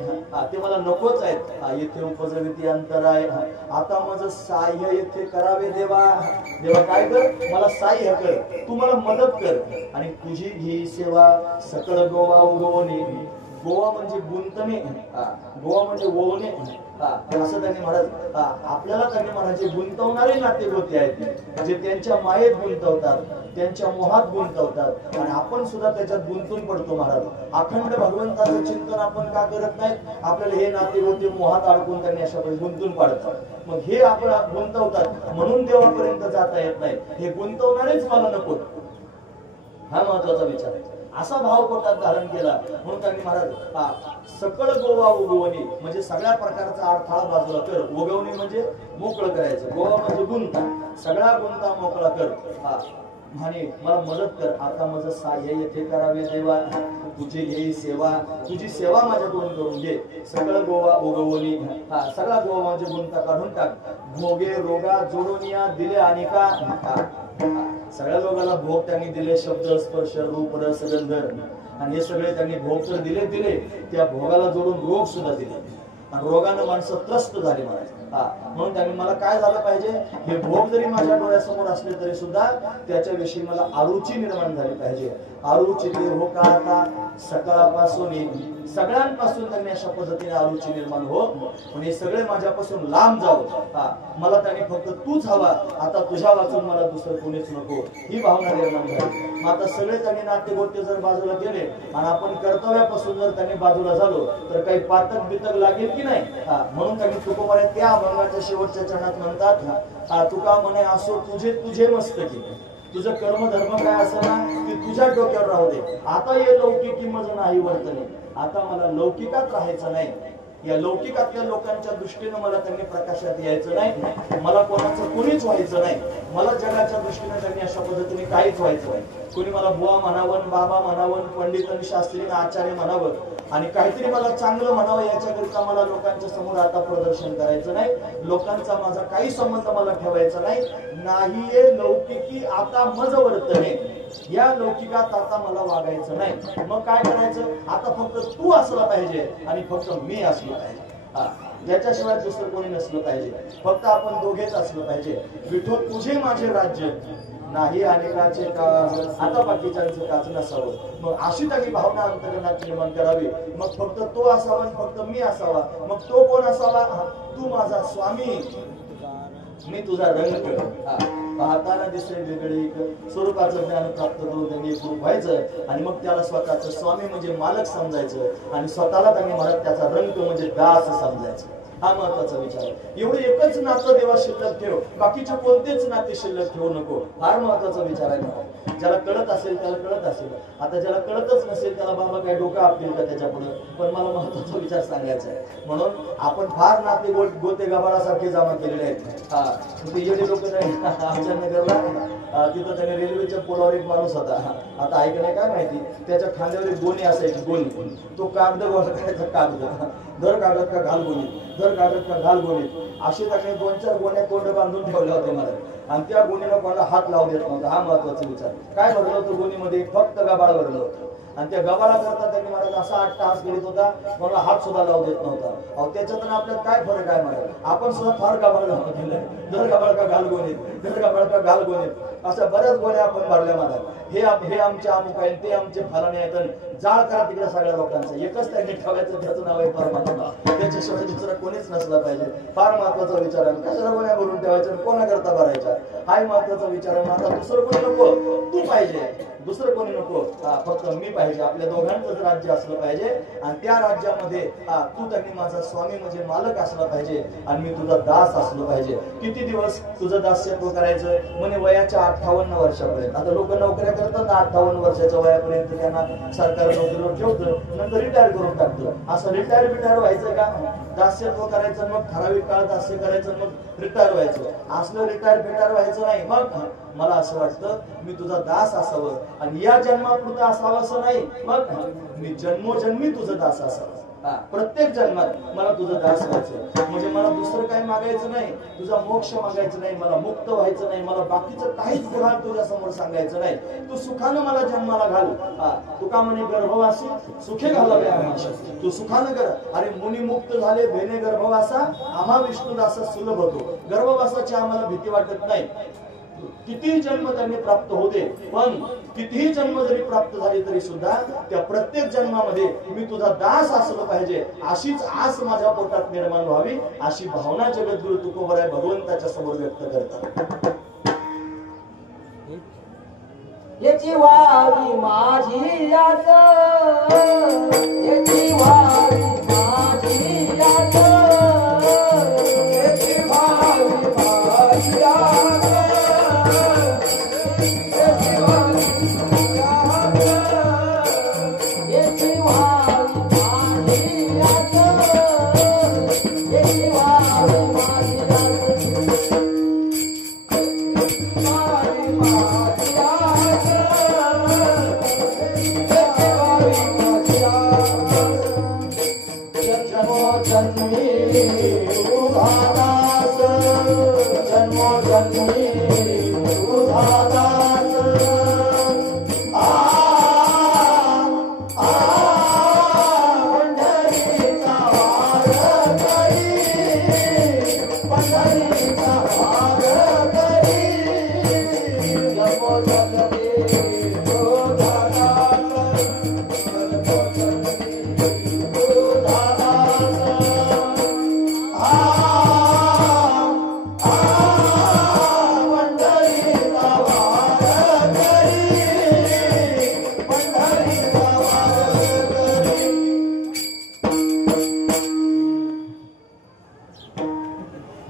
ते मला नकोच आहेत. येथे उपजविती अंतराय आता माझं साह्य येथे करावे. देवा देवा काय कर, मला साह्य कर, तू मला मदत कर. आणि तुझी ही सेवा सकळ गोवा उगवणे. गोवा म्हणजे गुंतणे, गोवा म्हणजे ओवणे. असं त्यांनी महाराज आपल्याला त्यांनी महाराज गुंतवणारे नाते गोते आहेत, जे त्यांच्या मायेत गुंतवतात, त्यांच्या मोहात गुंतवतात. आणि आपण सुद्धा त्याच्यात गुंतून पडतो. महाराज अखंड भगवंताचं चिंतन आपण का करत नाहीत? आपल्याला हे नाते गोते मोहात अडकून त्यांनी अशा गुंतून पाडतात. मग हे आपण गुंतवतात म्हणून देवापर्यंत जाता येत नाही. हे गुंतवणारेच मला नको, हा महत्वाचा विचार आहे. असा भाव पोटात धारण केला म्हणून त्यांनी महाराज सकळ गोवा उगवणे म्हणजे सगळ्या प्रकारचा अडथळा बाजूला कर. उगवणे म्हणजे मोकळं करायचं, गोवा म्हणजे गुंता, सगळा गुंता मोकळा कर. आणि मला मदत कर. आता माझं साह्य येथे करावे. देवा तुझी ही सेवा, तुझी सेवा माझ्याकडून करून घे. सकळ गोवा उगवणी सगळा गोवा म्हणजे गुंता काढून टाक. भोगे रोगा जोडून या दिले आणि का सगळ्या लोकांना भोग त्यांनी दिले, शब्द स्पर्श रूप रस गंध, आणि हे सगळे त्यांनी भोग तर दिले, त्या भोगाला जोडून रोग सुद्धा दिले. आणि रोगानं माणसं त्रस्त झाली महाराज. म्हणून त्यांनी मला काय झालं पाहिजे, हे भोग जरी माझ्या डोळ्यासमोर असले तरी सुद्धा त्याच्याविषयी मला आरुची निर्माण झाली पाहिजे. आरुची हो का आता सकाळपासून सगळ्यांपासून त्यांनी अशा पद्धतीने आरुची निर्माण हो, पण हे सगळे माझ्यापासून लांब जावं. मला त्यांनी फक्त तूच हवा, आता तुझ्या वाचून मला दुसरं कोणीच नको, ही भावना निर्माण झाली. मग आता सगळे त्यांनी नाते गोते जर बाजूला गेले आणि आपण कर्तव्यापासून जर त्यांनी बाजूला झालो तर काही पातक बितक लागेल की नाही. म्हणून त्यांनी तुकोबाने त्या अभंगाच्या शेवटच्या चरणात म्हणतात, तुका म्हणे असो तुझे तुझे मस्तकी. तुझं कर्म धर्म काय असेल ना ते तुझ्या डोक्यावर राहू दे. आता ये लौकिकी मज नाही वर्तने. आता मला लौकिकात राहायचं नाही. या लौकिकातल्या लोकांच्या दृष्टीने मला त्यांनी प्रकाशात यायचं नाही. मला कोणाचं कोणीच व्हायचं नाही. मला जगाच्या दृष्टीने त्यांनी अशा पद्धतीने काहीच व्हायचं नाही. कोणी मला बुवा म्हणावं, बाबा म्हणावं, पंडित आणि शास्त्री आचार्य म्हणावं आणि काहीतरी मला चांगलं म्हणावं, याच्याकरिता मला लोकांच्या समोर आता प्रदर्शन करायचं नाही. लोकांचा माझा काही संबंध मला ठेवायचा नाही. ये लौकिकी आता मज वर्तने. या लौकिकात आता मला वागायचं नाही. मग काय करायचं, आता फक्त तू असला पाहिजे आणि फक्त मी असलं पाहिजे. याच्याशिवाय दुसरं कोणी नसलं पाहिजे. फक्त आपण दोघेच असलं पाहिजे. विठो तुझे माझे राज्य नाही अनेकाचे काज, आता बाकीच्यांचं काज नसावं. मग अशी त्यांनी भावना अंतर्गत निर्माण करावी. मग फक्त तो असावा आणि फक्त मी असावा. मग तो कोण असावा, तू माझा स्वामी, मी तुझा रंग. पाहताना दिसे वेगळे स्वरूपाचं ज्ञान प्राप्त करून त्यांनी एकरूप व्हायचं आणि मग त्याला स्वतःचं स्वामी म्हणजे मालक समजायचं आणि स्वतःला त्यांनी म्हणत त्याचा रंग म्हणजे दास समजायचं. हा महत्वाचा विचार आहे. एवढं एकच नातं देवा शिल्लक ठेव, बाकीचे कोणतेच नाते शिल्लक ठेवू नको. फार महत्वाचा विचार आहे. ज्याला कळत असेल त्याला कळत असेल. आता ज्याला कळतच नसेल त्याला बाबा काय डोकं आपतील का त्याच्या पुढे. पण मला महत्वाचा विचार सांगायचा आहे. म्हणून आपण फार नाते गोते गबाळासारखे जमा केलेले आहेत. ते येणे लोक नाही आमच्या नगरला तिथं त्याने रेल्वेच्या पुलावर एक माणूस होता. आता ऐकलंय काय माहिती, त्याच्या खांद्यावर एक गोणी असायची, गोणी. तो कागद गोळा करायचा, कागद दर कागद का घाल गोणी, दर कागद का घाल गोणी, असे त्याने 2-4 गोण्या कोंड बांधून ठेवल्या होत्या मला. आणि त्या गोणीला कोणाला हात लावू देत नव्हता. हा महत्वाचा विचार. काय भरलं होतं गोणीमध्ये? फक्त गबाळ भरलं होतं. आणि त्या गबाळा करता त्यांनी महाराज असा 8 तास करीत होता, मला हात सुद्धा लावू देत नव्हता. अहो त्याच्यातून आपल्याला काय फरक आहे महाराज? आपण सुद्धा फार गबाळ केलंय. दर गबाळ का घाल गोणीत, दर गबाळ का घाल गोणीत, अशा बऱ्याच गोण्या आपण भरल्या महाराज. हे आमचे अमुक आहे, ते आमचे फलाने आहेत. जाळ करा तिकडे सगळ्या लोकांचं. एकच त्यांनी ठेवायचं, त्याचं नाव आहे परमात्मा. त्याच्याशिवाय दुसरा कोणीच नसला पाहिजे. फार महत्वाचा विचार आहे. कशाला गोण्या भरून ठेवायच्या, कोणाकरता भरायच्या, हाय महत्वाचा विचार आहे. आता दुसरं कोणी नको, तू पाहिजे. दुसरं कोणी नको, फक्त मी पाहिजे. आपल्या दोघांचंच राज्य असलं पाहिजे. आणि त्या राज्यामध्ये तू त्यांनी माझा स्वामी म्हणजे मालक असला पाहिजे, आणि मी तुझा दास असलो पाहिजे. किती दिवस तुझं दास्यत्व करायचं? म्हणे वयाच्या 58 वर्षापर्यंत. आता लोक नोकऱ्या करतात 58 वर्षाच्या वयापर्यंत त्यांना सरकार नोकरीवर ठेवतं, नंतर रिटायर करून टाकतं. असं रिटायर व्हायचं का? दास्यत्व करायचं, मग ठराविक काळ दास्य करायचं, मग रिटायर व्हायचं. असलं रिटायर व्हायचं नाही. मग मला असं वाटतं मी तुझा दास असावं, आणि या जन्मापुरतं असावं असं नाही. मग मी जन्मोजन्मी तुझं दास असावं. प्रत्येक जन्मात मला तुझं दास व्हायचं. म्हणजे मला दुसरं काही मागायचं नाही, तुझा मोक्ष मागायचं नाही, मला मुक्त व्हायचं नाही, मला बाकीचं काहीच गुन्हा तुझ्या समोर सांगायचं नाही. तू सुखानं मला जन्माला घाल. तुका म्हणे गर्भवासी सुखे घालावे आम्हास, तू सुखानं कर. अरे मुनी मुक्त झाले भेने गर्भवासा, आम्हा विष्णुदासा सुलभ होतो. गर्भवासाची आम्हाला भीती वाटत नाही. कितीही जन्म त्यांनी प्राप्त होते, पण कितीही जन्म जरी प्राप्त झाले तरी सुद्धा त्या प्रत्येक जन्मामध्ये मी तुझा दास असलो पाहिजे, अशीच आस माझ्या पोटात निर्माण व्हावी, अशी भावना जगद्गुरु तुकोबराय भगवंताच्या समोर व्यक्त करतात. याची वारी माझी याच, याची वारी माझी याच,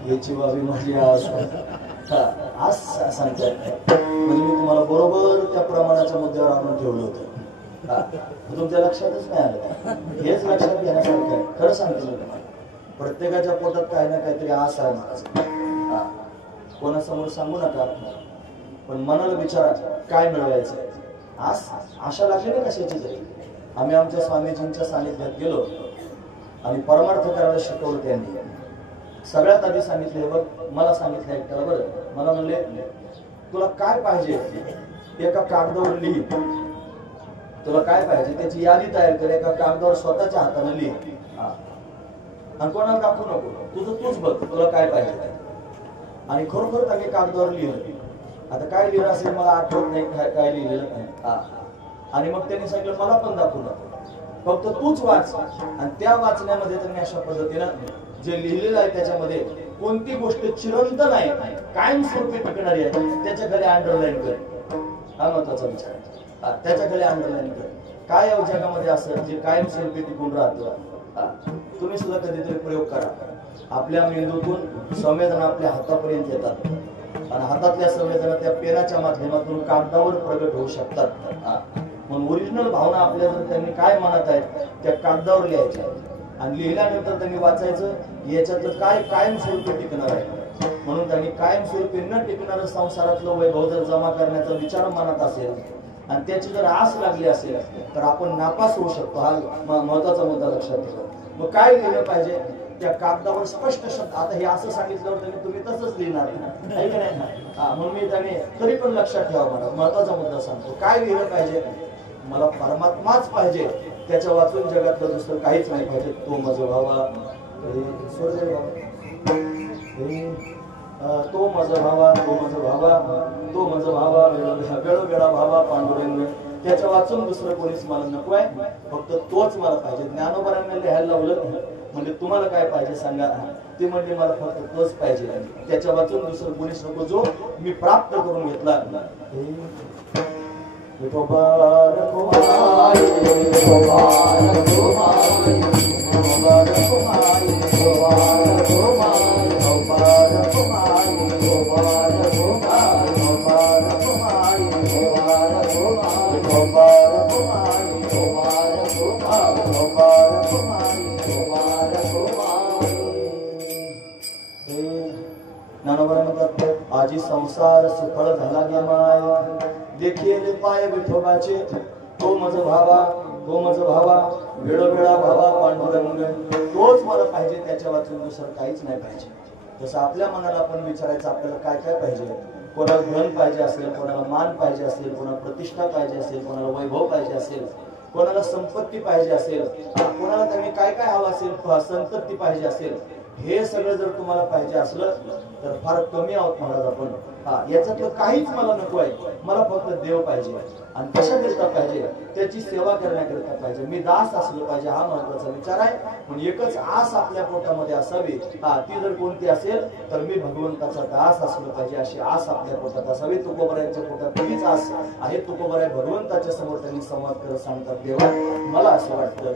याची वारी माझी याच. म्हणजे मी तुम्हाला बरोबर त्या प्रमाणाच्या मुद्द्यावर आणून ठेवलं होतं. तुमच्या लक्षातच नाही आलं. हेच लक्षात घेण्यासारखं आहे. खरं सांगतो मी तुम्हाला, प्रत्येकाच्या पोटात काही ना काहीतरी आस आहे महाराज. कोणासमोर सांगू नका, पण मनाला विचारा काय मिळवायचं. आशा लागली ना कशाची तरी. आम्ही आमच्या स्वामीजींच्या सानिध्यात गेलो आणि परमार्थ करायला शिकवलं त्यांनी. सगळ्यात आधी सांगितले, बघ मला सांगितलं एकट्याला, बरं मला म्हणले तुला काय पाहिजे एका कागदावर लिही. तुला काय पाहिजे त्याची यादी तयार कर, एका कागदावर स्वतःच्या हाताने लिही, आणि कोणाला दाखवू नको. तुझं तूच बघ तुला काय पाहिजे. आणि खरोखर त्यांनी कागदावर लिहिलं. आता काय लिहिलं असेल मला आठवत नाही, काय लिहिलेलं नाही. आणि मग त्यांनी सांगितलं मला पण दाखवू नको, फक्त तूच वाच. आणि त्या वाचण्यामध्ये त्यांनी अशा पद्धतीनं जे लिहिलेलं आहे त्याच्यामध्ये कोणती गोष्ट चिरंतन आहे, कायमस्वरूपी टिकणारी आहे, त्याच्या खाली अंडरलाईन कर. हा महत्वाचा विचार आहे. त्याच्या खाली अंडरलाईन कर. काय या जगामध्ये असं जे कायमस्वरूपी टिकून राहतं. तुम्ही सुद्धा कधीतरी प्रयोग करा. आपल्या मेंदूतून संवेदना आपल्या हातापर्यंत येतात, आणि हातातल्या संवेदना त्या पेनाच्या माध्यमातून कागदावर प्रगट होऊ शकतात. म्हणून ओरिजिनल भावना आपल्या जर त्यांनी काय मनात आहेत त्या कागदावर लिहायच्या, आणि लिहिल्यानंतर त्यांनी वाचायचं याच्यातलं काय कायमस्वरूपी टिकणार आहे, म्हणून त्यांनी कायमस्वरूपी न टिकणारं संसारातलं वैभव जर जमा करण्याचा विचार मनात असेल आणि त्याची जर आस लागली असेल तर आपण नापास होऊ शकतो. हा महत्वाचा मुद्दा लक्षात ठेवा. मग काय लिहिलं पाहिजे त्या कागदावर स्पष्ट शब्द. आता हे असं सांगितल्यावर तुम्ही तसंच लिहिणार नाही का नाही. म्हणून मी त्याने तरी पण लक्षात ठेवा. मला महत्वाचा मुद्दा सांगतो. काय लिहिलं पाहिजे. मला परमात्माच पाहिजे, त्याच्या वाचून जगातलं दुसरं काहीच नाही पाहिजे. तो मज व्हावा, तो मज व्हावा, तो मज व्हावा, तो मज व्हावा, वेळोवेळा व्हावा पांडुरंग. त्याच्या वाचून दुसरं कोणीच मला नको आहे, फक्त तोच मला पाहिजे. ज्ञानोबरांना लिहायला लावलं म्हणजे तुम्हाला काय पाहिजे सांगा. ते म्हणजे मला फक्त तोच पाहिजे, त्याच्या वाचून दुसरं कोणीच नको, जो मी प्राप्त करून घेतला. आजी संसार सुफळ झाला गे माय, देखील पाय विठोबाचे. तो मज व्हावा, तो मज व्हावा, वेळोवेळा व्हावा पांडुरंग. तोच मला पाहिजे, त्याच्या वाचून दुसरं काहीच नाही पाहिजे. जसं आपल्या मनाला आपण विचारायचं आपल्याला काय काय पाहिजे. कोणाला धन पाहिजे असेल, कोणाला मान पाहिजे असेल, कोणाला प्रतिष्ठा पाहिजे असेल, कोणाला वैभव पाहिजे असेल, कोणाला संपत्ती पाहिजे असेल, कोणाला त्यांनी काय काय हवं असेल, संतती पाहिजे असेल. हे सगळं जर तुम्हाला पाहिजे असलं तर फार कमी आहोत महाराज आपण. याच्यातलं काहीच मला नको आहे, मला फक्त देव पाहिजे. आणि कशाकरिता पाहिजे, त्याची सेवा करण्याकरिता पाहिजे. मी दास असलो पाहिजे, हा महत्वाचा विचार आहे. म्हणजे एकच आस आपल्या पोटामध्ये असावी. ती जर कोणती असेल तर मी भगवंताचा दास असलो पाहिजे, अशी आस आपल्या पोटात असावी. तुकोबरायांच्या पोटात तीच आस आहे. तुकोबराय भगवंताच्या समोर त्यांनी संवाद करत सांगतात, देवा मला असं वाटतं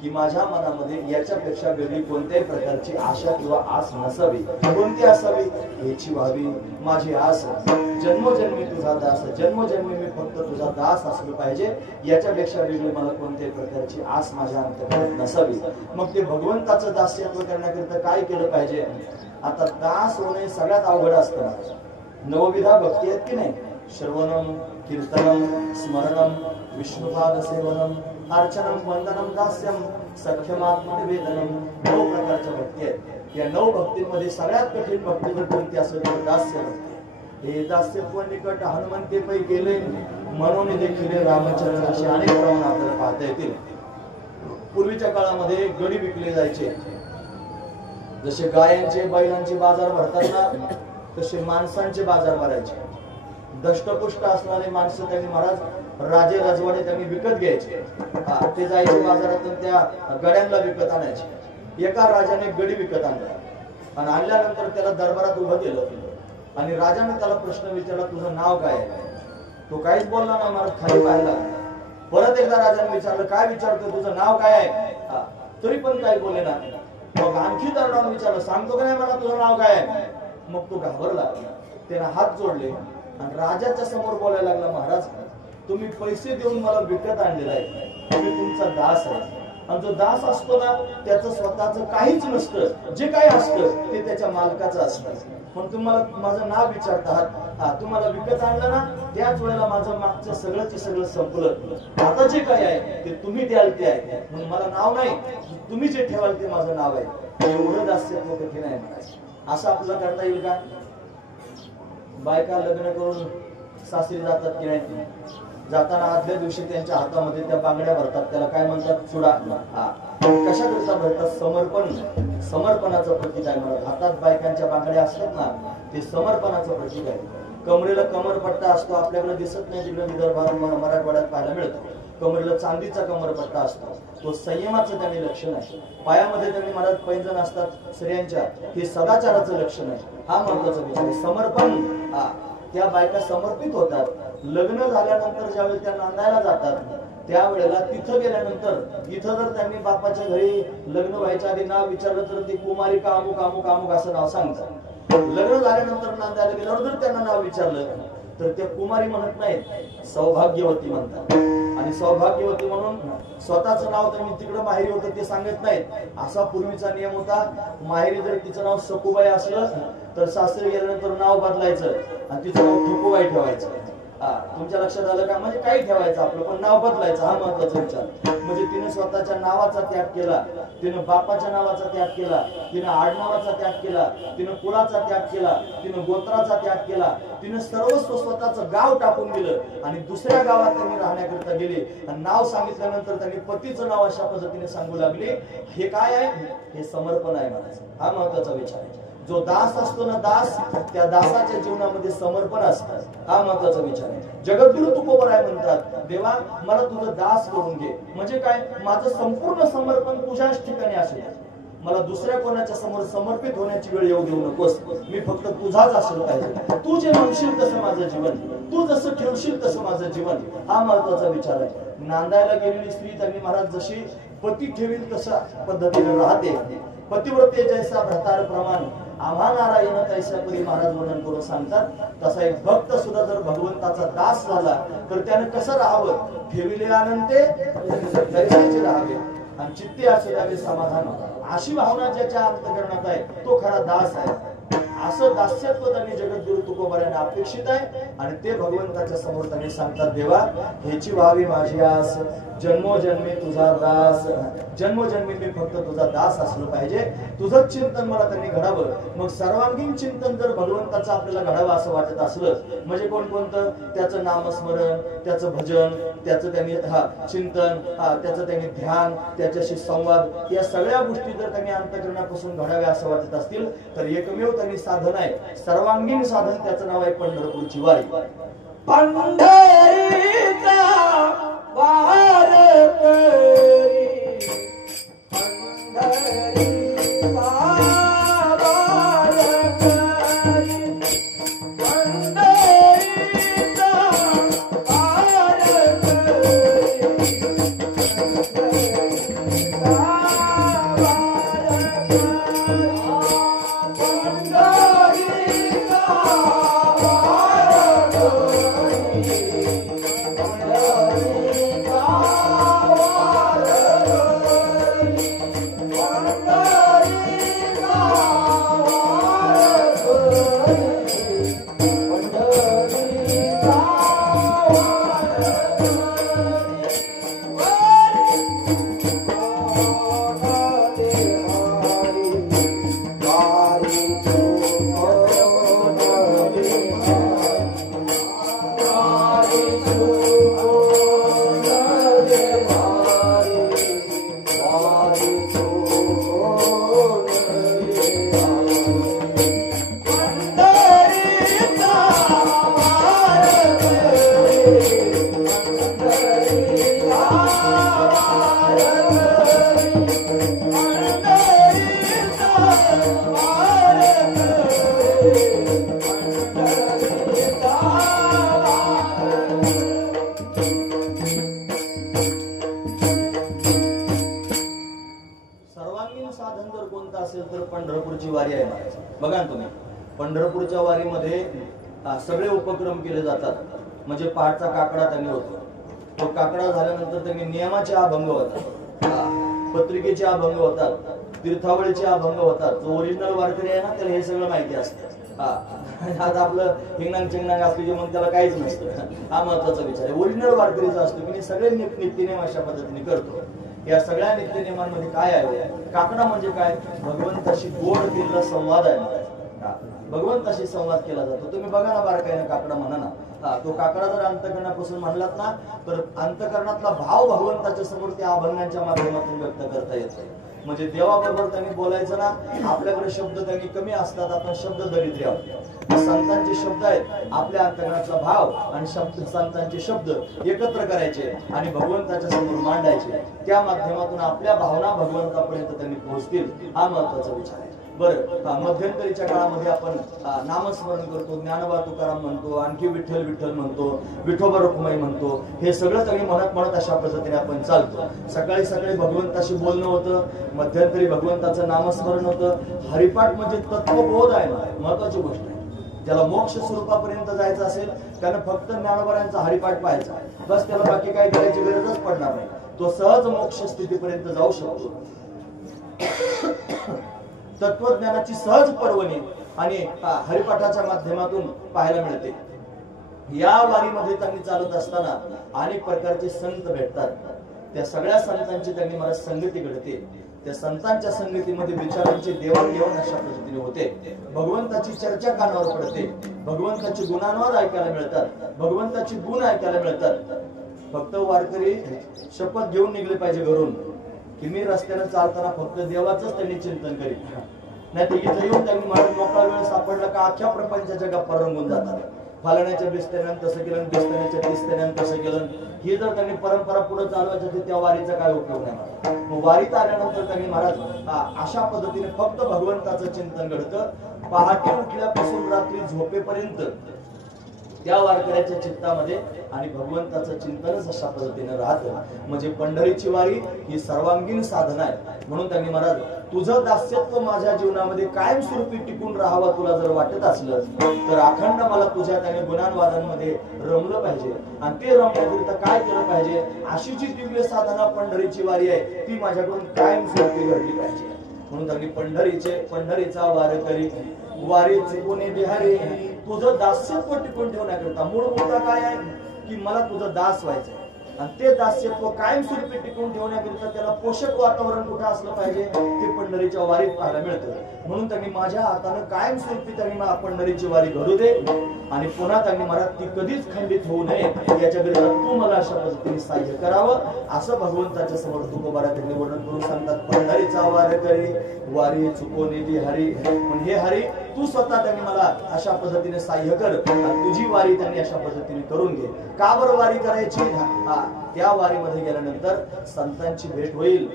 की माझ्या मनामध्ये याच्यापेक्षा वेगळी कोणत्याही प्रकारची आशा किंवा आस नसावी. कोणती असावी, याची व्हावी माझी आस. जन्मोजन्मी तुझा दास, जन्मोजन्मी मी फक्त तुझा दास असलो पाहिजे. याच्यापेक्षा वेगळी मला कोणत्याही प्रकारची आस माझ्या अंतर्गत नसावी. मग ते भगवंताचं दास्यत्व करण्याकरिता काय केलं पाहिजे. आता दास होणे सगळ्यात अवघड असतं. नवविधा भक्ती आहेत की नाही. श्रवणम, कीर्तनम, स्मरणम, विष्णुपाद सेवनम, अर्चनम, वंदनम, दास्यम, सख्यमात्मनिवेदनम. 9 प्रकारच्या भक्ती आहेत. या 9 भक्तीमध्ये सगळ्यात कठीण भक्ती जर कोणती असेल तर दास्य भक्ती. हे दास्यत्व निकट हनुमंते पै गेले, म्हणून देखील रामचरण. असे अनेक प्रमाण आपल्याला पाहता येतील. पूर्वीच्या काळामध्ये गडी विकले जायचे. जसे गायांचे बैलांचे बाजार भरतात ना, तसे माणसांचे बाजार भरायचे. दष्टपुष्ट असणारे माणसं त्यांनी महाराज राजे राजवाडे त्यांनी विकत घ्यायचे. ते जायचे बाजारातून त्या गड्यांना विकत आणायचे. एका राजाने गडी विकत आणला आणि आणल्यानंतर त्याला दरबारात उभं केलं आणि राजाने त्याला प्रश्न विचारला, तुझं नाव काय आहे. तो काहीच बोलला नाही. महाराज खाली पाहिला. परत एकदा राजाने विचारलं, काय विचारतो, तुझं नाव काय आहे. तरी पण काही बोलले ना. मग आणखी दरबाराने विचारलं, सांगतो का नाही मला तुझं नाव काय आहे. मग तो घाबरला. त्याने हात जोडले आणि राजाच्या समोर बोलायला लागला, महाराज तुम्ही पैसे देऊन मला विकत आणलेला आहे, मी तुमचा दास आहे. आणि जो दास असतो ना त्याचं स्वतःच काहीच नसतं. जे काही असतं ते त्याच्या मालकाचं असतं. पण तुम्हाला माझं नाव विचारत आहात. तुम्हाला विकत आणलं ना, त्याच वेळेला माझं मागचं सगळंच सगळं संपलं. आता जे काही आहे ते तुम्ही द्याल ते आहे. म्हणून मला नाव नाही, तुम्ही जे ठेवाल ते माझं नाव आहे. एवढं दास्यत्व कठीण आहे. असं आपल्याला करता येईल का. बायका लग्न करून सासरी जातात की नाही. जाताना आदल्या दिवशी त्यांच्या हातामध्ये त्या बांगड्या भरतात. त्याला काय म्हणतात, चुडा. कशाकरिता भरतात, समर्पण. समर्पणाचं प्रतीक आहे. म्हणत हातात बायकांच्या बांगड्या असतात ना, ते समर्पणाचं प्रतीक आहे. कमरेला कमरपट्टा असतो. आपल्याकडे दिसत नाही, तिकडे विदर्भात मराठवाड्यात पाहायला मिळतो. कमरेला चांदीचा कमरपट्टा असतो. तो संयमाचं त्यांनी लक्षण आहे. पायामध्ये त्यांनी महाराज पैंजण असतात स्त्रियांच्या, हे सदाचाराचं लक्षण आहे. हा महत्वाचा विषय आहे. समर्पण. त्या बायका समर्पित होतात. लग्न झाल्यानंतर ज्यावेळी त्या नांदायला जातात त्यावेळेला तिथं गेल्यानंतर, इथं जर त्यांनी बापाच्या घरी लग्न व्हायच्या आधी नाव विचारलं तर ती कुमारी का अमुक अमुक अमुक असं नाव सांगतात. लग्न झाल्यानंतर नांदायला गेल्यावर जर त्यांना नाव विचारलं तर त्या कुमारी म्हणत नाहीत, सौभाग्यवती म्हणतात. आणि सौभाग्यवती म्हणून स्वतःचं नाव त्यांनी तिकडं माहेरी होतं ते सांगत नाहीत. असा पूर्वीचा नियम होता. माहेरी जर तिचं नाव सखुबाई असलं तर सासरी गेल्यानंतर नाव बदलायचं आणि तिचं नाव ठुकूबाई ठेवायचं. तुमच्या लक्षात आलं का? म्हणजे काही ठेवायचं आपलं पण नाव बदलायचं, हा महत्वाचा विचार. म्हणजे तिने स्वतःच्या नावाचा त्याग केला, तिनं बापाच्या नावाचा त्याग केला, तिनं आडनावाचा त्याग केला, तिनं कुळाचा त्याग केला, तिनं गोत्राचा त्याग केला, तिनं सर्वस्व स्वतःचं गाव टाकून दिलं आणि दुसऱ्या गावात त्यांनी राहण्याकरिता गेली. आणि नाव सांगितल्यानंतर त्यांनी पतीचं नाव अशा पद्धतीने सांगू लागली. हे काय आहे? हे समर्पण आहे म्हणायचं. हा महत्वाचा विचार आहे. जो दास असतो ना, दास, त्या दासाच्या जीवनामध्ये समर्पण असतं. हा महत्वाचा विचार आहे. जगद्गुरु तुकोबराय म्हणतात, देवा मला तुझं दास करून घे. म्हणजे काय? माझं संपूर्ण समर्पण तुझ्याच ठिकाणी असेल. मला दुसऱ्या कोणाच्या समोर समर्पित होण्याची वेळ येऊ देऊ नकोस. मी फक्त तुझाच असलं पाहिजे. तू जे म्हणशील तसं माझं जीवन, तू जसं ठेवशील तसं माझं जीवन. हा महत्वाचा विचार आहे. नांदायला गेलेली स्त्री त्यांनी महाराज जशी पती ठेवील तशा पद्धतीने राहते. पतिव्रते जैसा भ्रतार प्रमाण आम्हा नारायण तैसा परी महाराज वर्णन करून सांगतात. तसा एक भक्त सुद्धा जर भगवंताचा दास झाला तर त्याने कसं राहावं? ठेविले आनंदे तैसाचे राहावे आणि चित्ते असे द्यावे समाधान. अशी भावना ज्याच्या अंतःकरणात आहे तो खरा दास आहे. असं दास्यत्व त्यांनी जगद्गुरु तुकोबारायांना अपेक्षित आहे आणि ते भगवंताच्या समोर त्यांनी सांगतात, देवा ह्याची व्हावी माझी आस, जन्मोजन्मी तुझा दास, जन्मोजन्मी मी फक्त तुझा दास असलो पाहिजे. तुझंच चिंतन मला त्यांनी घडावं. मग सर्वांगीण चिंतन जर भगवंताचं आपल्याला घडावं असं वाटत असलं म्हणजे कोणकोणतं? त्याचं नामस्मरण, त्याचं भजन, त्याचं त्यांनी चिंतन, त्याचं त्यांनी ध्यान, त्याच्याशी संवाद, या सगळ्या गोष्टी जर त्यांनी अंतःकरणापासून घडाव्या असं वाटत असतील तर एकमेव त्यांनी साधन आहे, सर्वांगीण साधन, त्याचं नाव आहे पंढरपूरची वारी. पंढरीचा वार करी, पंढरीचा वार करी, पंढरीचा वार करी, पंढरपूरची वारी आहे. बघा ना तुम्ही, पंढरपूरच्या वारीमध्ये सगळे उपक्रम केले जातात. म्हणजे पहाटचा काकडा त्यांनी होतो, तो काकडा झाल्यानंतर त्यांनी नियमाचे अभंग होतात, पत्रिकेचे अभंग होतात, तीर्थावळीचे अभंग होतात. जो ओरिजिनल वारकरी आहे ना त्याला हे सगळं माहिती असतं. आता आपलं हिंगणांग चिंगणांग असले जे म्हणून त्याला काहीच नसतं. हा महत्वाचा विचार आहे. ओरिजिनल वारकरीचा असतो की सगळे नित्यनेम अशा पद्धतीने करतो. या सगळ्या नित्यनेमांमध्ये काय आहे? काकडा म्हणजे काय? भगवंताशी गोड केलेला संवाद आहे. भगवंताशी संवाद केला जातो. तुम्ही बघा ना बारकाईने काकडा म्हणा ना, तो काकडा जर अंतःकरणापासून म्हणलात ना तर अंतःकरणातला भाव भगवंताच्या समोर त्या अभंगांच्या माध्यमातून व्यक्त करता येतो. म्हणजे देवाबरोबर त्यांनी बोलायचं ना, आपल्याकडे शब्द त्यांनी कमी असतात, आपण शब्द दरिद्री आहोत. संतांचे शब्द आहेत, आपल्या अंतःकरणातला भाव आणि संतांचे शब्द एकत्र करायचे आणि भगवंताच्या समोर मांडायचे. त्या माध्यमातून आपल्या भावना भगवंतापर्यंत त्यांनी पोहोचतील. हा महत्वाचा विचार आहे. बरं, मध्यंतरीच्या काळामध्ये आपण नामस्मरण करतो, ज्ञानोबा तुकाराम म्हणतो, आणखी विठ्ठल विठ्ठल म्हणतो, विठोबा रुक्माई म्हणतो. हे सगळं त्यांनी म्हणत अशा पद्धतीने आपण चालतो. सकाळी सकाळी भगवंताशी बोलणं होतं, मध्यंतरी भगवंताचं नामस्मरण होतं. हरिपाठ म्हणजे तत्वबोध आहे, महत्वाची गोष्ट आहे. ज्याला मोक्ष स्वरूपापर्यंत जायचं असेल त्यानं फक्त ज्ञानोबारांचा हरिपाठ पाहायचा, बस. त्याला बाकी काही करायची गरजच पडणार नाही. तो सहज मोक्ष स्थितीपर्यंत जाऊ शकतो. तत्वज्ञानाची सहज पर्वणी आणि हरिपाठाच्या माध्यमातून पाहायला मिळते. या वारीमध्ये त्यांनी चालत असताना अनेक प्रकारचे संत भेटतात. त्या सगळ्या संतांची त्यांनी मला संगती घडते. त्या संतांच्या संगतीमध्ये विचारांची देवाणघेवाण अशा पद्धतीने होते. भगवंताची चर्चा कानावर पडते. भगवंताची गुणांवर ऐकायला मिळतात. भगवंताची गुण ऐकायला मिळतात. फक्त वारकरी शपथ घेऊन निघले पाहिजे घरून की मी रस्त्याने चालताना फक्त देवाचंच त्यांनी चिंतन करीत. नाही तर इथं येऊन त्यांनी मला मोकळा वेळ सापडला का अख्ख्या प्रपंचाच्या गप्पा रंगून जातात. फालण्याच्या बिस्त्यानं तसं केलं, बिस्त्याच्या तिस्त्यानं तसं केलं. ही जर त्यांनी परंपरा पुढे चालवायची तर त्या वारीचा काय उपयोग नाही. मग वारीत आल्यानंतर त्यांनी महाराज अशा पद्धतीने फक्त भगवंताचं चिंतन घडतं. पहाटे उठल्यापासून रात्री झोपेपर्यंत त्या वारकऱ्याच्या चित्तामध्ये आणि भगवंताचं चिंतनच अशा पद्धतीने राहतं. म्हणजे पंढरीची वारी ही सर्वांगीण साधना आहे. म्हणून त्यांनी महाराज तुझं दास्यत्व माझ्या जीवनामध्ये कायमस्वरूपी टिकून राहावं तुला जर वाटत असलं तर अखंड मला तुझ्या त्याने गुणांवादांमध्ये रमलं पाहिजे. आणि ते रमण्याकरिता काय केलं पाहिजे, अशी जी दिव्य साधना पंढरीची वारी आहे ती माझ्याकडून कायमस्वरूपी घडली पाहिजे. म्हणून त्यांनी पंढरीचा वारकरी वारी चुकून बिहारी तुझं दास्यत्व टिकून ठेवण्याकरिता मूळ मुद्दा काय आहे की मला तुझं दास व्हायचंय. आणि ते दास्यत्व कायमस्वरूपी टिकून ठेवण्याकरिता त्याला पोषक वातावरण कुठं असलं पाहिजे ते पंढरीच्या वारीत पाहायला मिळतं. म्हणून त्यांनी माझ्या हातानं कायमस्वरूपी त्यांनी पंढरीची वारी घडू दे आणि पुन्हा त्यांनी मला ती कधीच खंडित होऊ नये याच्याकरिता तू मला अशा पद्धतीने सहाय्य करावं असं भगवंताच्या समोर तुकोबारा त्यांनी वर्णन करून सांगतात. पंढरीचा वारकरी वारी चुकोनी बिहारी. पण हे हरी तू स्वतः त्यांनी मला अशा पद्धतीने सहाय्य कर. तुझी वारी त्यांनी अशा पद्धतीने करून घे. का बरं वारी करायची, त्या वारीमध्ये गेल्यानंतर संतांची भेट होईल.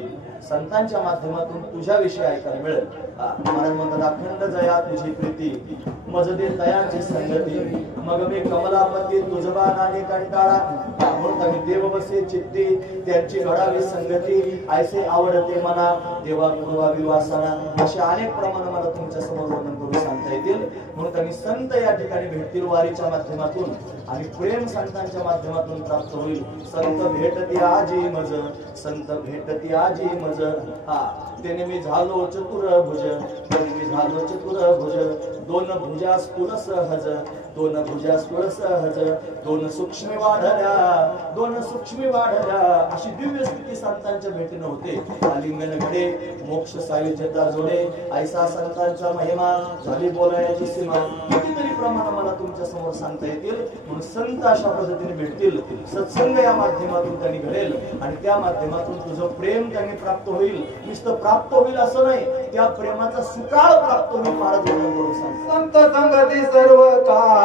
संतांच्या माध्यमातून तुझ्याविषयी ऐकायला मिळेल. महाराज म्हणतात अखंड जया तुझी प्रीती मजदे दयाची संगती मग मी कमलापती तुझबा नाने कंटाळा. म्हणून देव बसे चित्ती त्यांची घडावी संगती ऐसे आवडते मना देवा पूर्वावी वासना. असे अनेक प्रमाण मला तुमच्या समोर वर्णन करून सांगता येतील. म्हणून त्यांनी संत या ठिकाणी भेटतील वारीच्या माध्यमातून आणि प्रेम संतांच्या माध्यमातून प्राप्त होईल. संत भेटती आजी मज संत भेटती आजी मज. त्याने मी झालो चतुर्भुज त्याने मी झालो चतुर्भुज दोन भुजा स्थूल सहज दोन भुजा स्थूल सहज दोन सूक्ष्मी वाढल्या अशी दिव्य स्थिती संतांच्या भेटीने होते. आलिंगन घडे मोक्ष सायुज्यता जोडे ऐसा संतांचा महिमा झाली बोलायची सीमा. कितीतरी प्रमाण मला तुमच्या समोर सांगता येतील. म्हणून संत अशा पद्धतीने भेटतील. सत्संग या माध्यमातून त्यांनी घडेल आणि त्या माध्यमातून तुझं प्रेम त्यांनी प्राप्त होईल. नुसतं प्राप्त होईल असं नाही, त्या प्रेमाचा सुकाळ प्राप्त होईल. महाराज करून संत संगती सर्व काळ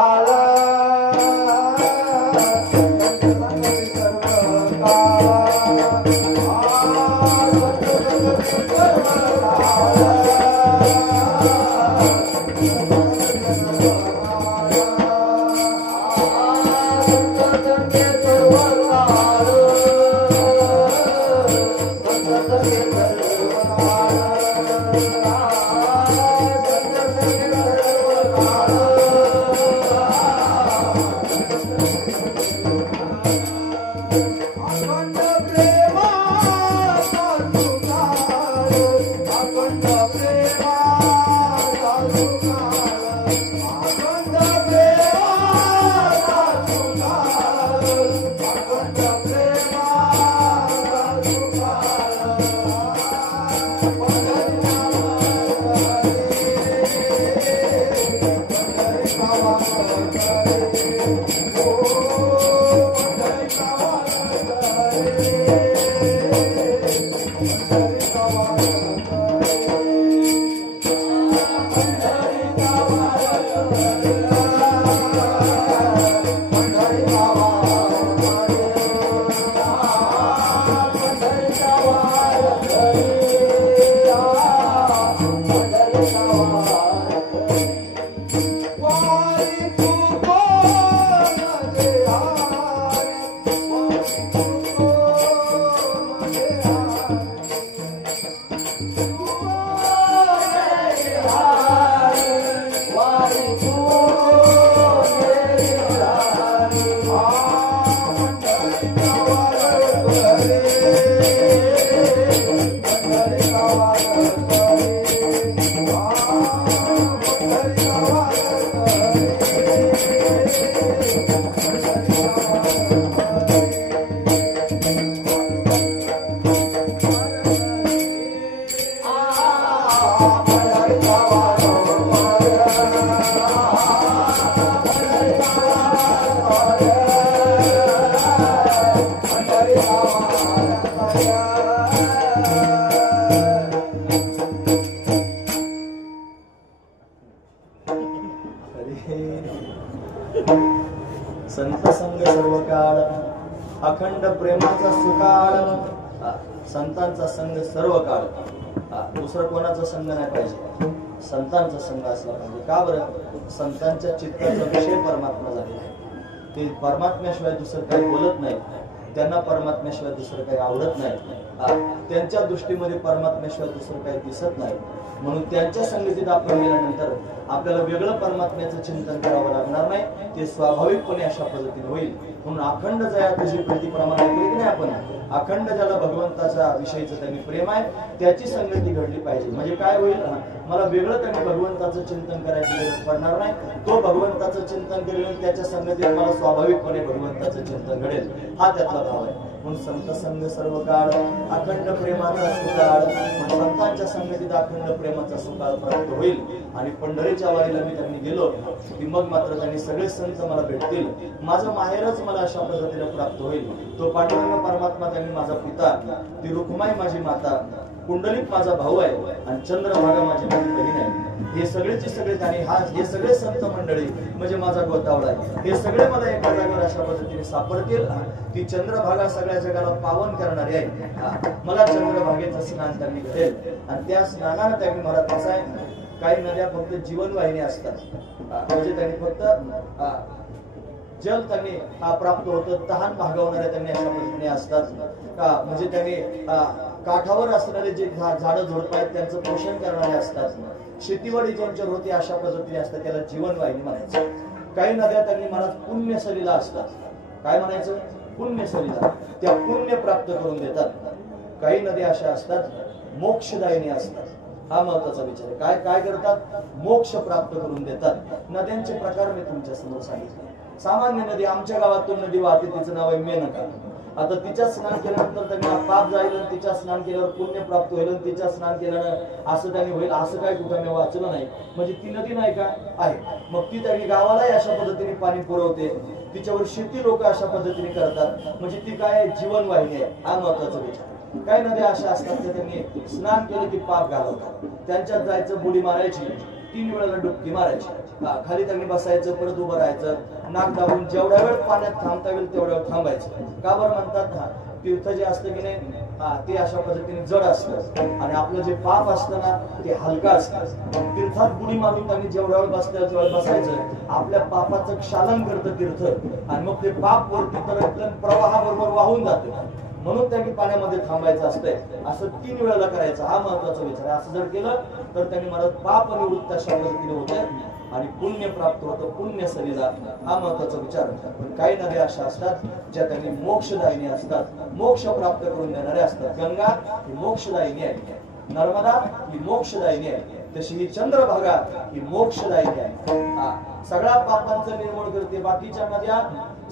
अखंड प्रेमाचा सुकाळ, संतांचा संघ सर्व काळ. दुसरं कोणाचा संघ नाही पाहिजे, संतांचा संघ असला पाहिजे. का बरं? संतांच्या चित्ताचा विषय परमात्मा झालेला आहे. ते परमात्म्याशिवाय दुसरं काही बोलत नाही, त्यांना परमात्म्याशिवाय दुसरं काही आवडत नाही, त्यांच्या दृष्टीमध्ये परमात्म्याशिवाय दुसरं काही दिसत नाही. म्हणून त्यांच्या संगतीत आपण गेल्यानंतर आपल्याला वेगळं परमात्म्याचं चिंतन करावं लागणार नाही, ते स्वाभाविकपणे अशा पद्धतीने होईल. म्हणून अखंड जया तुझी प्रीतीप्रमाणे ऐकली की नाही आपण, अखंड ज्याला भगवंताच्या विषयीचं त्यांनी प्रेम आहे त्याची संगती घडली पाहिजे. म्हणजे काय होईल, मला वेगळं त्यांनी भगवंताचं चिंतन करायची गरज पडणार नाही, तो भगवंताचं चिंतन करेल, त्याच्या संगतीत मला स्वाभाविकपणे भगवंताचं चिंतन घडेल, हा त्यातला भाव आहे. म्हणून संत संग सर्व काळ, अखंड प्रेमाचा सुकाळ. संतांच्या संगतीत अखंड प्रेमाचा सुकाळ प्राप्त होईल. आणि पंढरीच्या वारीला मी त्यांनी गेलो की मग मात्र त्यांनी सगळे संत मला भेटतील, माझं माहेरच मला अशा पद्धतीने प्राप्त होईल. तो पांडुरंग परमात्मा त्यांनी माझा पिता, ती रुक्माई माझी माता, कुंडलिक माझा भाऊ आहे आणि चंद्रभागा माझी बहीण आहे. हे सगळेचे सगळे त्यांनी हे सगळे संत मंडळी म्हणजे माझा गोतावळा आहे. हे सगळे मला एका जागेवर अशा पद्धतीने सापडतील. ती चंद्रभागा सगळ्या जगाला पावन करणारी आहे. मला चंद्रभागेचं स्नान त्यांनी घडेल आणि त्या स्नानानं त्यांनी मला कसं आहे, काही नद्या फक्त जीवनवाहिनी असतात, म्हणजे त्यांनी फक्त जल त्यांनी प्राप्त होतं, तहान भागवणाऱ्या त्यांनी अशा पद्धतीने असतात. म्हणजे त्यांनी काठावर असणारे जे झाडं झुडपं आहेत त्यांचं पोषण करणारे असतात. शेतीवाडी ज्यांच्या होती अशा पद्धतीने असतात, त्याला जीवनवाहिनी म्हणायचं. काही नद्या त्यांनी मला पुण्यसलीला असतात. काय म्हणायचं? पुण्यसलीला. त्या पुण्य प्राप्त करून देतात. काही नद्या अशा असतात मोक्षदायिनी असतात. हा महत्वाचा विचार आहे. काय काय करतात? मोक्ष प्राप्त करून देतात. नद्यांचे प्रकार मी तुमच्या समोर सांगितले. सामान्य नदी, आमच्या गावातून नदी वाहते, तिचं नाव आहे मेनका. आता तिच्या स्नान केल्यानंतर त्यांना पाप जाईल, तिच्या स्नान केल्यावर पुण्य प्राप्त होईल, तिच्या स्नान केल्यानं असं त्यांनी होईल, असं काय कुठं मी वाचलं नाही. म्हणजे ती नदी नाही का आहे, मग ती त्यांनी गावालाही अशा पद्धतीने पाणी पुरवते, तिच्यावर शेती लोक अशा पद्धतीने करतात. म्हणजे ती काय जीवनवाहिनी आहे. हा महत्वाचा विचार. काही नद्या अशा असतात की त्यांनी स्नान केलं की पाप घालवतात. त्यांच्यात जायचं, बुडी मारायची, 3 वेळेला डुबकी मारायची, खाली त्यांनी बसायचं, परत उभं राहायचं, नाक दाबून जेवढ्या वेळ पाण्यात थांबता येईल तेवढ्या वेळ थांबायचं. का बरं म्हणतात? तीर्थ जे असतं की नाही ते अशा पद्धतीने जड असतं आणि आपलं जे पाप असतं ना ते हलका असतं. तीर्थात बुडी मारून त्यांनी जेवढ्या वेळ बसता तेवढ्या बसायचं, आपल्या पापाचं क्षालन करतं तीर्थ आणि मग ते पाप वरती तर प्रवाहाबरोबर वाहून जातं. म्हणून त्यांनी पाण्यामध्ये थांबायचं असतंय. असं 3 वेळेला करायचं. हा महत्वाचा विचार आहे. असं जर केलं तर त्यांनी मला पाप निवृत्त अशा पद्धतीने होते आणि पुण्य प्राप्त होतं, पुण्य सरीला. हा महत्वाचा विचार. पण काही नद्या अशा असतात ज्या त्यांनी मोक्षदायिनी असतात, मोक्ष प्राप्त करून देणाऱ्या असतात. गंगा ही मोक्षदायिनी आहे, नर्मदा ही मोक्षदायिनी आहे, तशी ही चंद्रभागा ही मोक्षदायिनी आहे. सगळ्या पापांचं निर्मूळ करते. बाकीच्या नद्या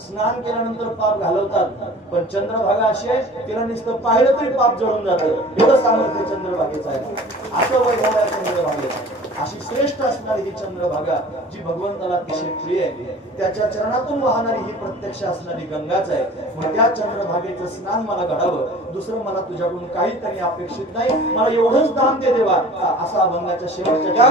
स्नान केल्यानंतर पाप घालवतात, पण चंद्रभागा अशी आहे तिला नुसतं पाहिलं तरी पाप जळून जातं. एवढं सामर्थ्य चंद्रभागेचं आहे. असं वैभव आहे चंद्रभागेचं. अशी श्रेष्ठ असणारी ही चंद्रभागा जी भगवंताला अतिशय प्रिय आहे, त्याच्या चरणातून वाहणारी ही प्रत्यक्ष असणारी गंगाच आहे. मग त्या चंद्रभागेचं स्नान मला घडावं, दुसरं मला तुझ्याकडून काहीतरी अपेक्षित नाही, मला एवढंच दान दे देवा. असा अभंगाच्या शेवटच्या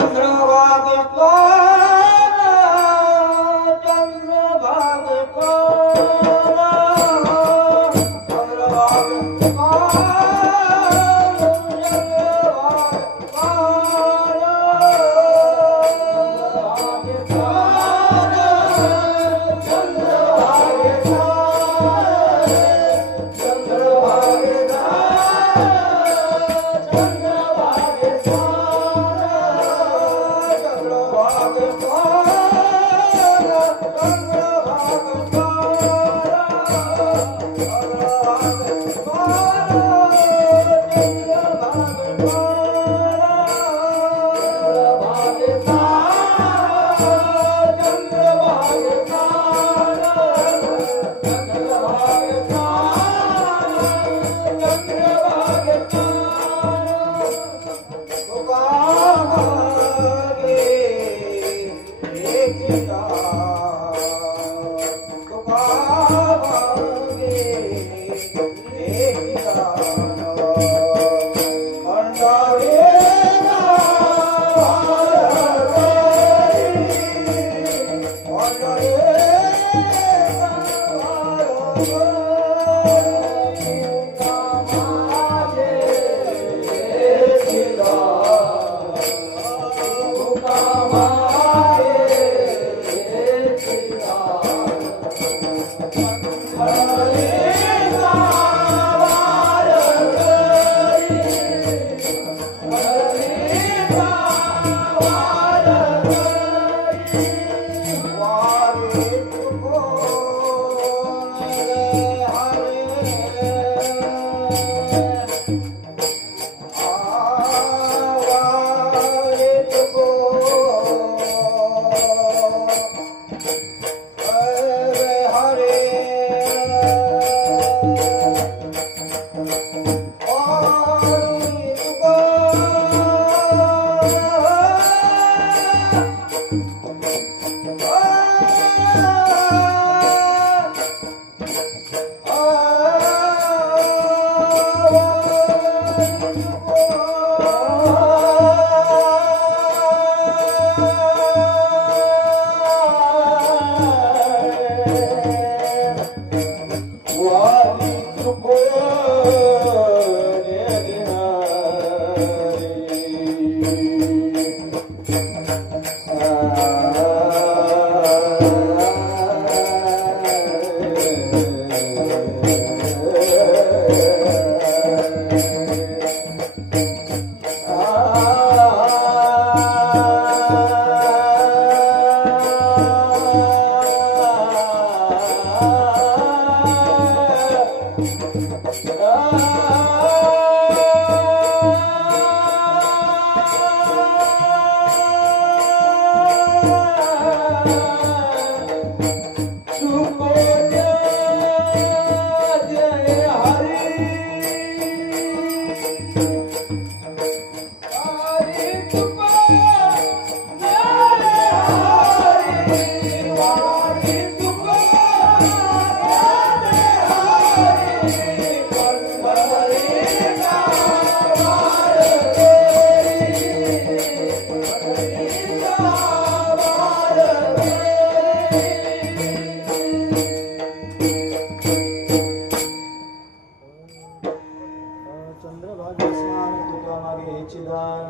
चंद्रभागे स्नान तुका मागे हेचे दान.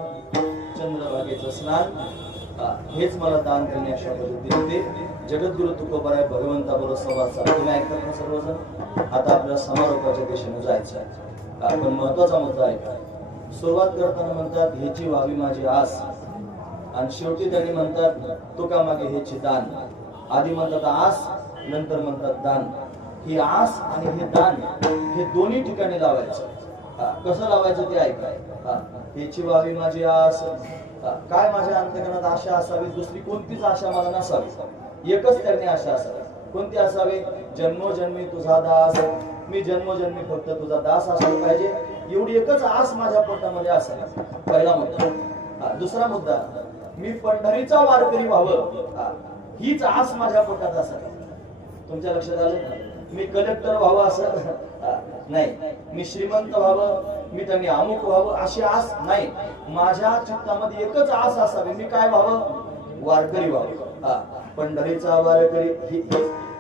चंद्रभागेचं स्नान हेच मला दान करणे अशा पद्धतीने ते जगद्गुरु तुकोबाराय भगवंता बरोबर संवाद साधला. तुम्ही ऐकतात ना सर्वजण. आता आपल्याला समारोपाच्या दिशेने जायचं आहे. पण महत्वाचा मुद्दा आहे काय, सुरुवात करताना म्हणतात हेची व्हावी माझी आस, आणि शेवटी त्यांनी म्हणतात तुका मागे हेची दान. आधी म्हणतात आस, नंतर म्हणतात दान. ही आस आणि हे दान हे दोन्ही ठिकाणी लावायचं. कसं लावायचं ते ऐकाय. हेची व्हावी माझी आस, काय माझ्या अंतकरणात आशा असावी, दुसरी कोणतीच आशा मला नसावी. एकच त्यांनी आशा असावी. कोणती असावी? जन्मोजन्मी तुझा दास, मी जन्मोजन्मी फक्त तुझा दास असला पाहिजे, एवढी एकच आस माझ्या पोटामध्ये असावी. पहिला मुद्दा. दुसरा मुद्दा, मी पंढरीचा वारकरी व्हावं, हीच आस माझ्या पोटात असावी. तुमच्या लक्षात आलं? मी कलेक्टर व्हावं असं नाही, मी श्रीमंत व्हावं, मी त्यांनी अमुक व्हावं अशी आस नाही. माझ्या चित्तामध्ये एकच आस असावी, मी काय व्हावं? वारकरी व्हावं. पंढरीचा वारकरी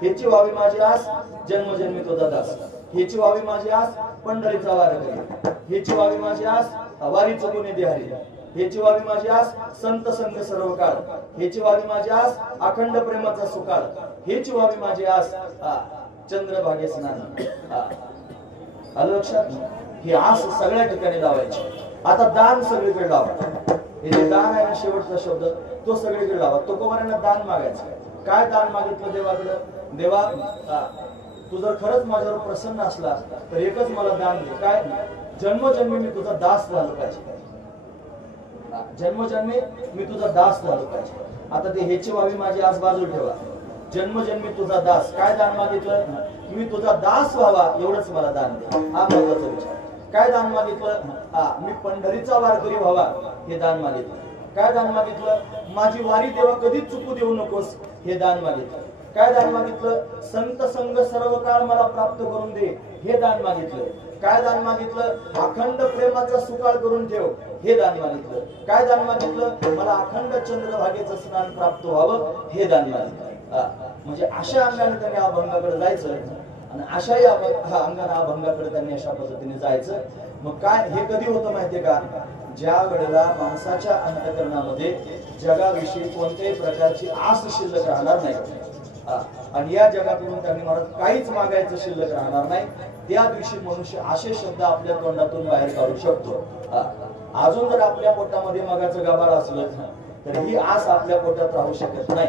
हेची व्हावी माझी आस, जन्मजन्मी तुझा दास. हेची व्हावी माझी आस, पंढरीचा वारकरी. हेची व्हावी माझी आस, वारी चुकून दे हरी. हेची व्हावी माझी आस, संत संग सर्व काळ. हेची व्हावी माझी आस, अखंड प्रेमाचा सुकाळ. हेची व्हावी माझी आस, चंद्रभागे स्नान. आलं लक्षात? ही आस सगळ्या ठिकाणी लावायची. आता दान सगळीकडे लावा. हे जे दान आहे ना, शेवटचा शब्द तो सगळीकडे लावा. तुकोबारांना दान मागायचं. काय दान मागितलं देवाकडे? देवा, तू जर खरंच माझ्यावर प्रसन्न असला तर एकच मला दान दे. काय? जन्मजन्मी मी तुझा दास झालो पाहिजे. जन्मजन्मी मी तुझा दास झालो पाहिजे. आता ते हेची व्हावी माझी आस बाजूला ठेवा. जन्मजन्मी तुझा दास. काय दान मागितलं? मी तुझा दास व्हावा एवढंच मला दान दे. हा महत्वाचा विचार. काय दान मागितलं? मी पंढरीचा वारकरी व्हावा हे दान मागितलं. काय दान मागितलं? माझी वारी देवा कधीच चुकू देऊ नकोस हे दान मागितलं. काय दान मागितलं? संत संग सर्व काळ मला प्राप्त करून दे हे दान मागितलं. काय दान मागितलं? अखंड प्रेमाचा सुकाळ करून ठेव हे दान मागितलं. काय दान मागितलं? मला अखंड चंद्रभागेचं स्नान प्राप्त व्हावं हे दान मागितलं. म्हणजे अशा अंगाने त्यांनी अभंगाकडे जायचं, आणि अशाही अंगाने अभंगाकडे त्यांनी अशा पद्धतीने जायचं. मग काय हे कधी होतं माहितीये का? ज्या वेळेला माणसाच्या अंतःकरणामध्ये जगाविषयी कोणत्याही प्रकारची आस शिल्लक राहणार नाही, आणि या जगाकडून त्यांनी मला काहीच मागायचं शिल्लक राहणार नाही, त्या दिवशी मनुष्य असे शब्द आपल्या तोंडातून बाहेर काढू शकतो. अजून जर आपल्या पोटामध्ये मगाचं गाभार असलं तर ही आस आपल्या पोटात राहू शकत नाही.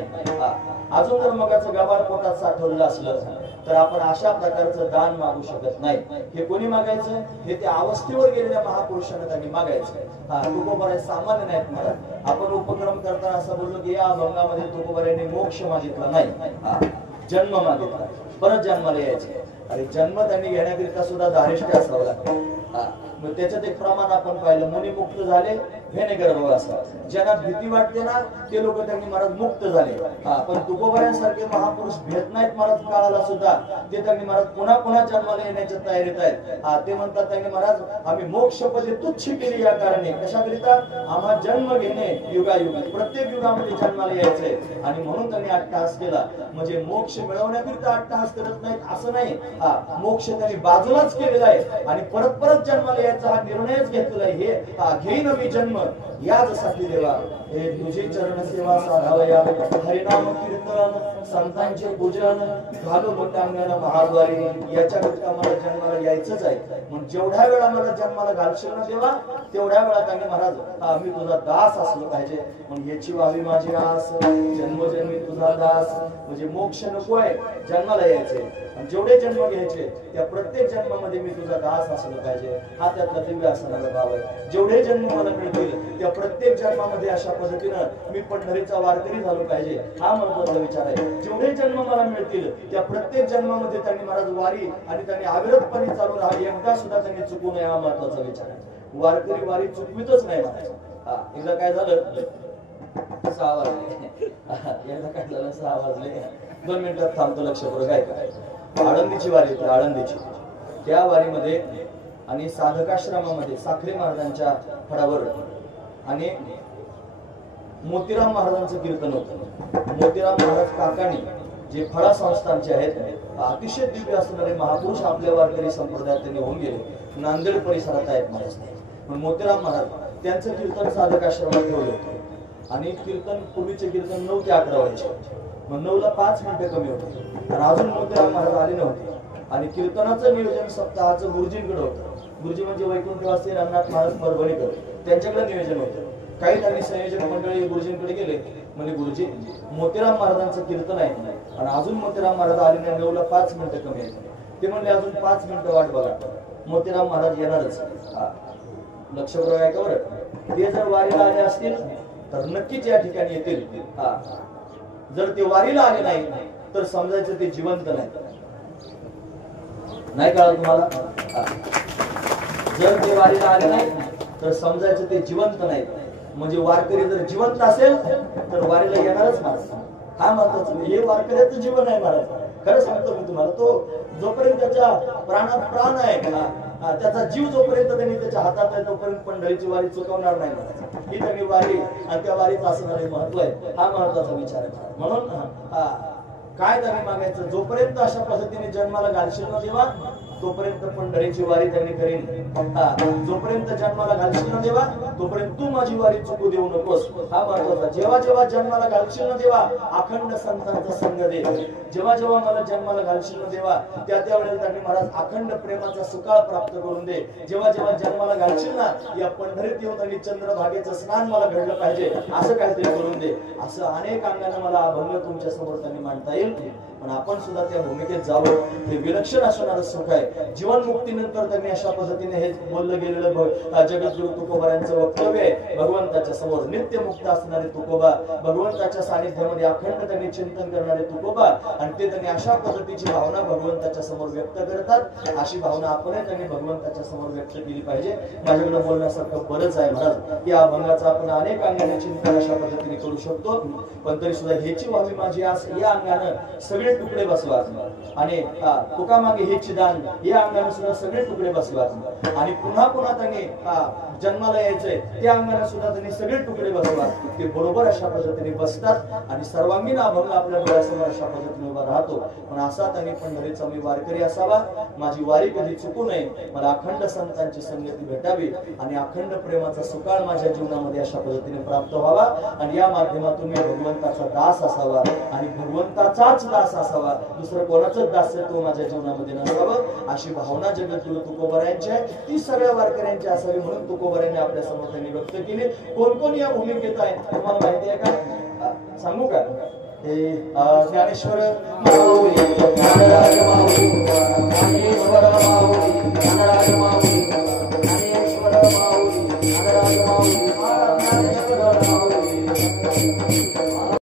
अजून जर मगाचं गाभार पोटात साठवलेलं असलं तर आपण अशा प्रकारचं दान मागू शकत नाही. हे कोणी मागायचं? हे त्या अवस्थेवर गेलेल्या महापुरुषांना त्यांनी मागायचं. तुकोबाराय सामान्य नाहीत मला. आपण उपक्रम करताना असं बोललो की या अभंगामध्ये तुकोबारायांनी मोक्ष मागितला नाही, जन्म मागितला. परत जन्माला यायचे. अरे जन्म त्यांनी घेण्याकरिता सुद्धा धारिष्ट्य असावं लागतं. मग त्याच्यात एक प्रमाण आपण पाहिलं, मुनी मुक्त झाले भेने गर्भ असा. ज्यांना भीती वाटते ना ते लोक त्यांनी महाराज मुक्त झाले. पण तुकोबारांसारखे महापुरुष भेट नाहीत महाराज काळाला सुद्धा, ते त्यांनी महाराज पुन्हा पुन्हा जन्माला येण्याच्या तयारीत आहेत. ते म्हणतात त्यांनी महाराज आम्ही मोक्षपदे तुच्छ केली या कारणे. कशाकरिता? आम्हा जन्म घेणे युगायुग, प्रत्येक युगामध्ये जन्माला यायचंय, आणि म्हणून त्यांनी अट्टहास केला. म्हणजे मोक्ष मिळवण्याकरिता अट्टहास करत नाहीत असं नाही. मोक्ष त्यांनी बाजूलाच केलेला आहे, आणि परत परत जन्माला यायचा हा निर्णयच घेतलेला आहे. हे घेईन मी जन्म याचसाठी देवा, हे तुझी चरण सेवा साधावया, हरिनाम कीर्तन संतांचे पूजन घालू मोठ्यांगण महाद्वारी, याच्याकरिता मला जन्माला यायचंच आहे. म्हणून जेवढ्या वेळा मला जन्माला घालशील ना देवा तेवढ्या वेळा त्यांनी महाराज मी तुझा दास असलो पाहिजे. म्हणून याची व्हावी माझी आस, जन्मजन्मी तुझा दास. म्हणजे मोक्ष नको आहे, जन्माला यायचे, आणि जेवढे जन्म घ्यायचे त्या प्रत्येक जन्मामध्ये मी तुझा दास असलो पाहिजे. हा त्यातला दिव्य असणारा भाव आहे. जेवढे जन्म मला मिळतील त्या प्रत्येक जन्मामध्ये अशा पद्धतीनं मी पंढरीचा वारकरी झालो पाहिजे, हा महत्वाचा विचार आहे. जेवढे जन्म मला मिळतील त्या प्रत्येक जन्मामध्ये त्यांनी महाराज वारी आणि त्यांनी अविरतपणे चालू राहा, एकदा सुद्धा त्यांनी चुकू नये, हा महत्वाचा विचार आहे. वारकरी वारी चुकवितच नाही महाराज. एकदा काय झालं, 6 वाजले. एकदा काय झालं, 6 वाजले, 2 मिनिटात थांबतो, लक्षपूर्वक काय काय. आळंदीची वारी होती, आळंदीची. त्या वारीमध्ये आणि साधकाश्रमामध्ये साखरे महाराजांच्या फडावर आणि मोतीराम महाराजांचं कीर्तन होतं. मोतीराम महाराज काकाणी जे फळा संस्थानचे आहेत, अतिशय दिव्य असणारे महापुरुष आपल्या वारकरी संप्रदायात त्यांनी होऊन गेले. नांदेड परिसरात आहेत महाराज. पण मोतीराम महाराज त्यांचं कीर्तन साधक आश्रमात ठेवलं होतं आणि कीर्तन पूर्वीचे कीर्तन 9 ते 11 व्हायचे. मग 9 ला 5 मिनिटं कमी होते आणि अजून मोतीराम महाराज आले नव्हते आणि कीर्तनाचं नियोजन सप्ताहाचं गुरुजींकडे होतं. गुरुजी म्हणजे वैकुंठवासी रंगनाथ महाराज परभणीकर, त्यांच्याकडे नियोजन होतं. काही त्यांनी संयोजक मंडळी गुरुजींकडे गेले, म्हणजे गुरुजी मोतीराम महाराजांचं कीर्तन आहे आणि अजून मोतीराम महाराज आले नाही, 9 ला 5 मिनिटं कमी आहेत. ते म्हणले अजून 5 मिनिटं वाट बघा, मोतीराम महाराज येणारच. लक्षपूर्वक आहे का बरं. ते जर वारीला आले असतील तर नक्कीच या ठिकाणी येतील. जर ते वारीला आले नाही तर समजायचं ते जिवंत नाही कळलं तुम्हाला. जर ते वारीला आले नाही तर समजायचं ते जिवंत नाही. म्हणजे वारकरी जर जिवंत असेल तर वारीला येणारच महाराज. हा महत्वाचं. हे वारकऱ्याचं जीवन आहे महाराज. खरं सांगतो मी तुम्हाला, तो जोपर्यंत त्याच्या प्राणात प्राण आहे त्याचा जीव जोपर्यंत त्यांनी त्याच्या हातात आहे तोपर्यंत पंढरीची वारी चुकवणार नाही महाराज. ही त्यांनी वारी आणि त्या वारीचं असणारे महत्व आहे. हा महत्वाचा विचार आहे. म्हणून काय त्यांनी मागायचं, जोपर्यंत अशा पद्धतीने जन्माला घालशील न देवा तोपर्यंत पंढरीची वारी त्यांनी करीन. जोपर्यंत जन्माला घालशील न देवा तोपर्यंत तू माझी वारी चुकू देऊ नकोस. हा महत्वाचा. जेव्हा जेव्हा जन्माला घालशील न देवा अखंड संतांचा संग दे. जेव्हा जेव्हा मला जन्माला घालशील न देवा त्या त्यावेळेला त्यांनी महाराज अखंड प्रेमाचा सुकाळ प्राप्त करून दे. जेव्हा जेव्हा जन्माला घालशील ना या पंढरीत येऊन आणि चंद्रभागेचं स्नान मला घडलं पाहिजे असं काहीतरी करून दे. असं अनेक अंगाने मला अभंग तुमच्या समोर त्यांनी मांडता येईल. पण आपण सुद्धा त्या भूमिकेत जावं. हे विलक्षण असणारं सुख आहे. जीवनमुक्तीनंतर त्यांनी अशा पद्धतीने हे बोललं गेलेलं जगद्गुरु तुकोबारांचं वक्तव्य आहे. भगवंताच्या समोर नित्यमुक्त असणारे तुकोबा, भगवंताच्या सानिध्यामध्ये अखंड त्यांनी चिंतन करणारे तुकोबा आणि ते त्यांनी अशा पद्धतीची भावना भगवंताच्या समोर व्यक्त करतात. अशी भावना आपणही त्यांनी भगवंताच्या समोर व्यक्त केली पाहिजे. माझ्याकडे बोलण्यासारखं बरंच आहे महाराज. या अभंगाचं आपण अनेक अंगाने चिंतन अशा पद्धतीने करू शकतो. पण तरी सुद्धा ह्याची व्हावी माझी आस या अंगानं सगळे तुकडे बसवा आणि तुका मागे हेची दान या अंगाने सुद्धा सगळे तुकडे बसवा आणि पुन्हा पुन्हा त्यांनी जन्माला यायचंय त्या अंगाने सुद्धा त्यांनी सगळे तुकडे बसवा. ते बरोबर अशा पद्धतीने बसतात आणि सर्वांगीण अभंग आपल्या डोळ्यासमोर अशा पद्धतीने उभा राहतो. पण असा त्यांनी पंढरीचा मी वारकरी असावा, माझी वारी कधी चुकू नये, मला अखंड संतांची संगती भेटावी आणि अखंड प्रेमाचा सुकाळ माझ्या जीवनामध्ये अशा पद्धतीने प्राप्त व्हावा आणि या माध्यमातून मी भगवंताचा दास असावा आणि भगवंताचाच दास असावा, दुसरं कोणाचंच दासत्व माझ्या जीवनामध्ये नसावं अशी भावना जगद्गुरु तुकोबारायांची आहे. ती सगळ्या वारकऱ्यांची असावी म्हणून तुकोबारायांनी आपल्या समोर त्यांनी व्यक्त केली. कोण कोण या भूमिकेत आहे तुम्हाला माहिती आहे का? सांगू का? हे ज्ञानेश्वर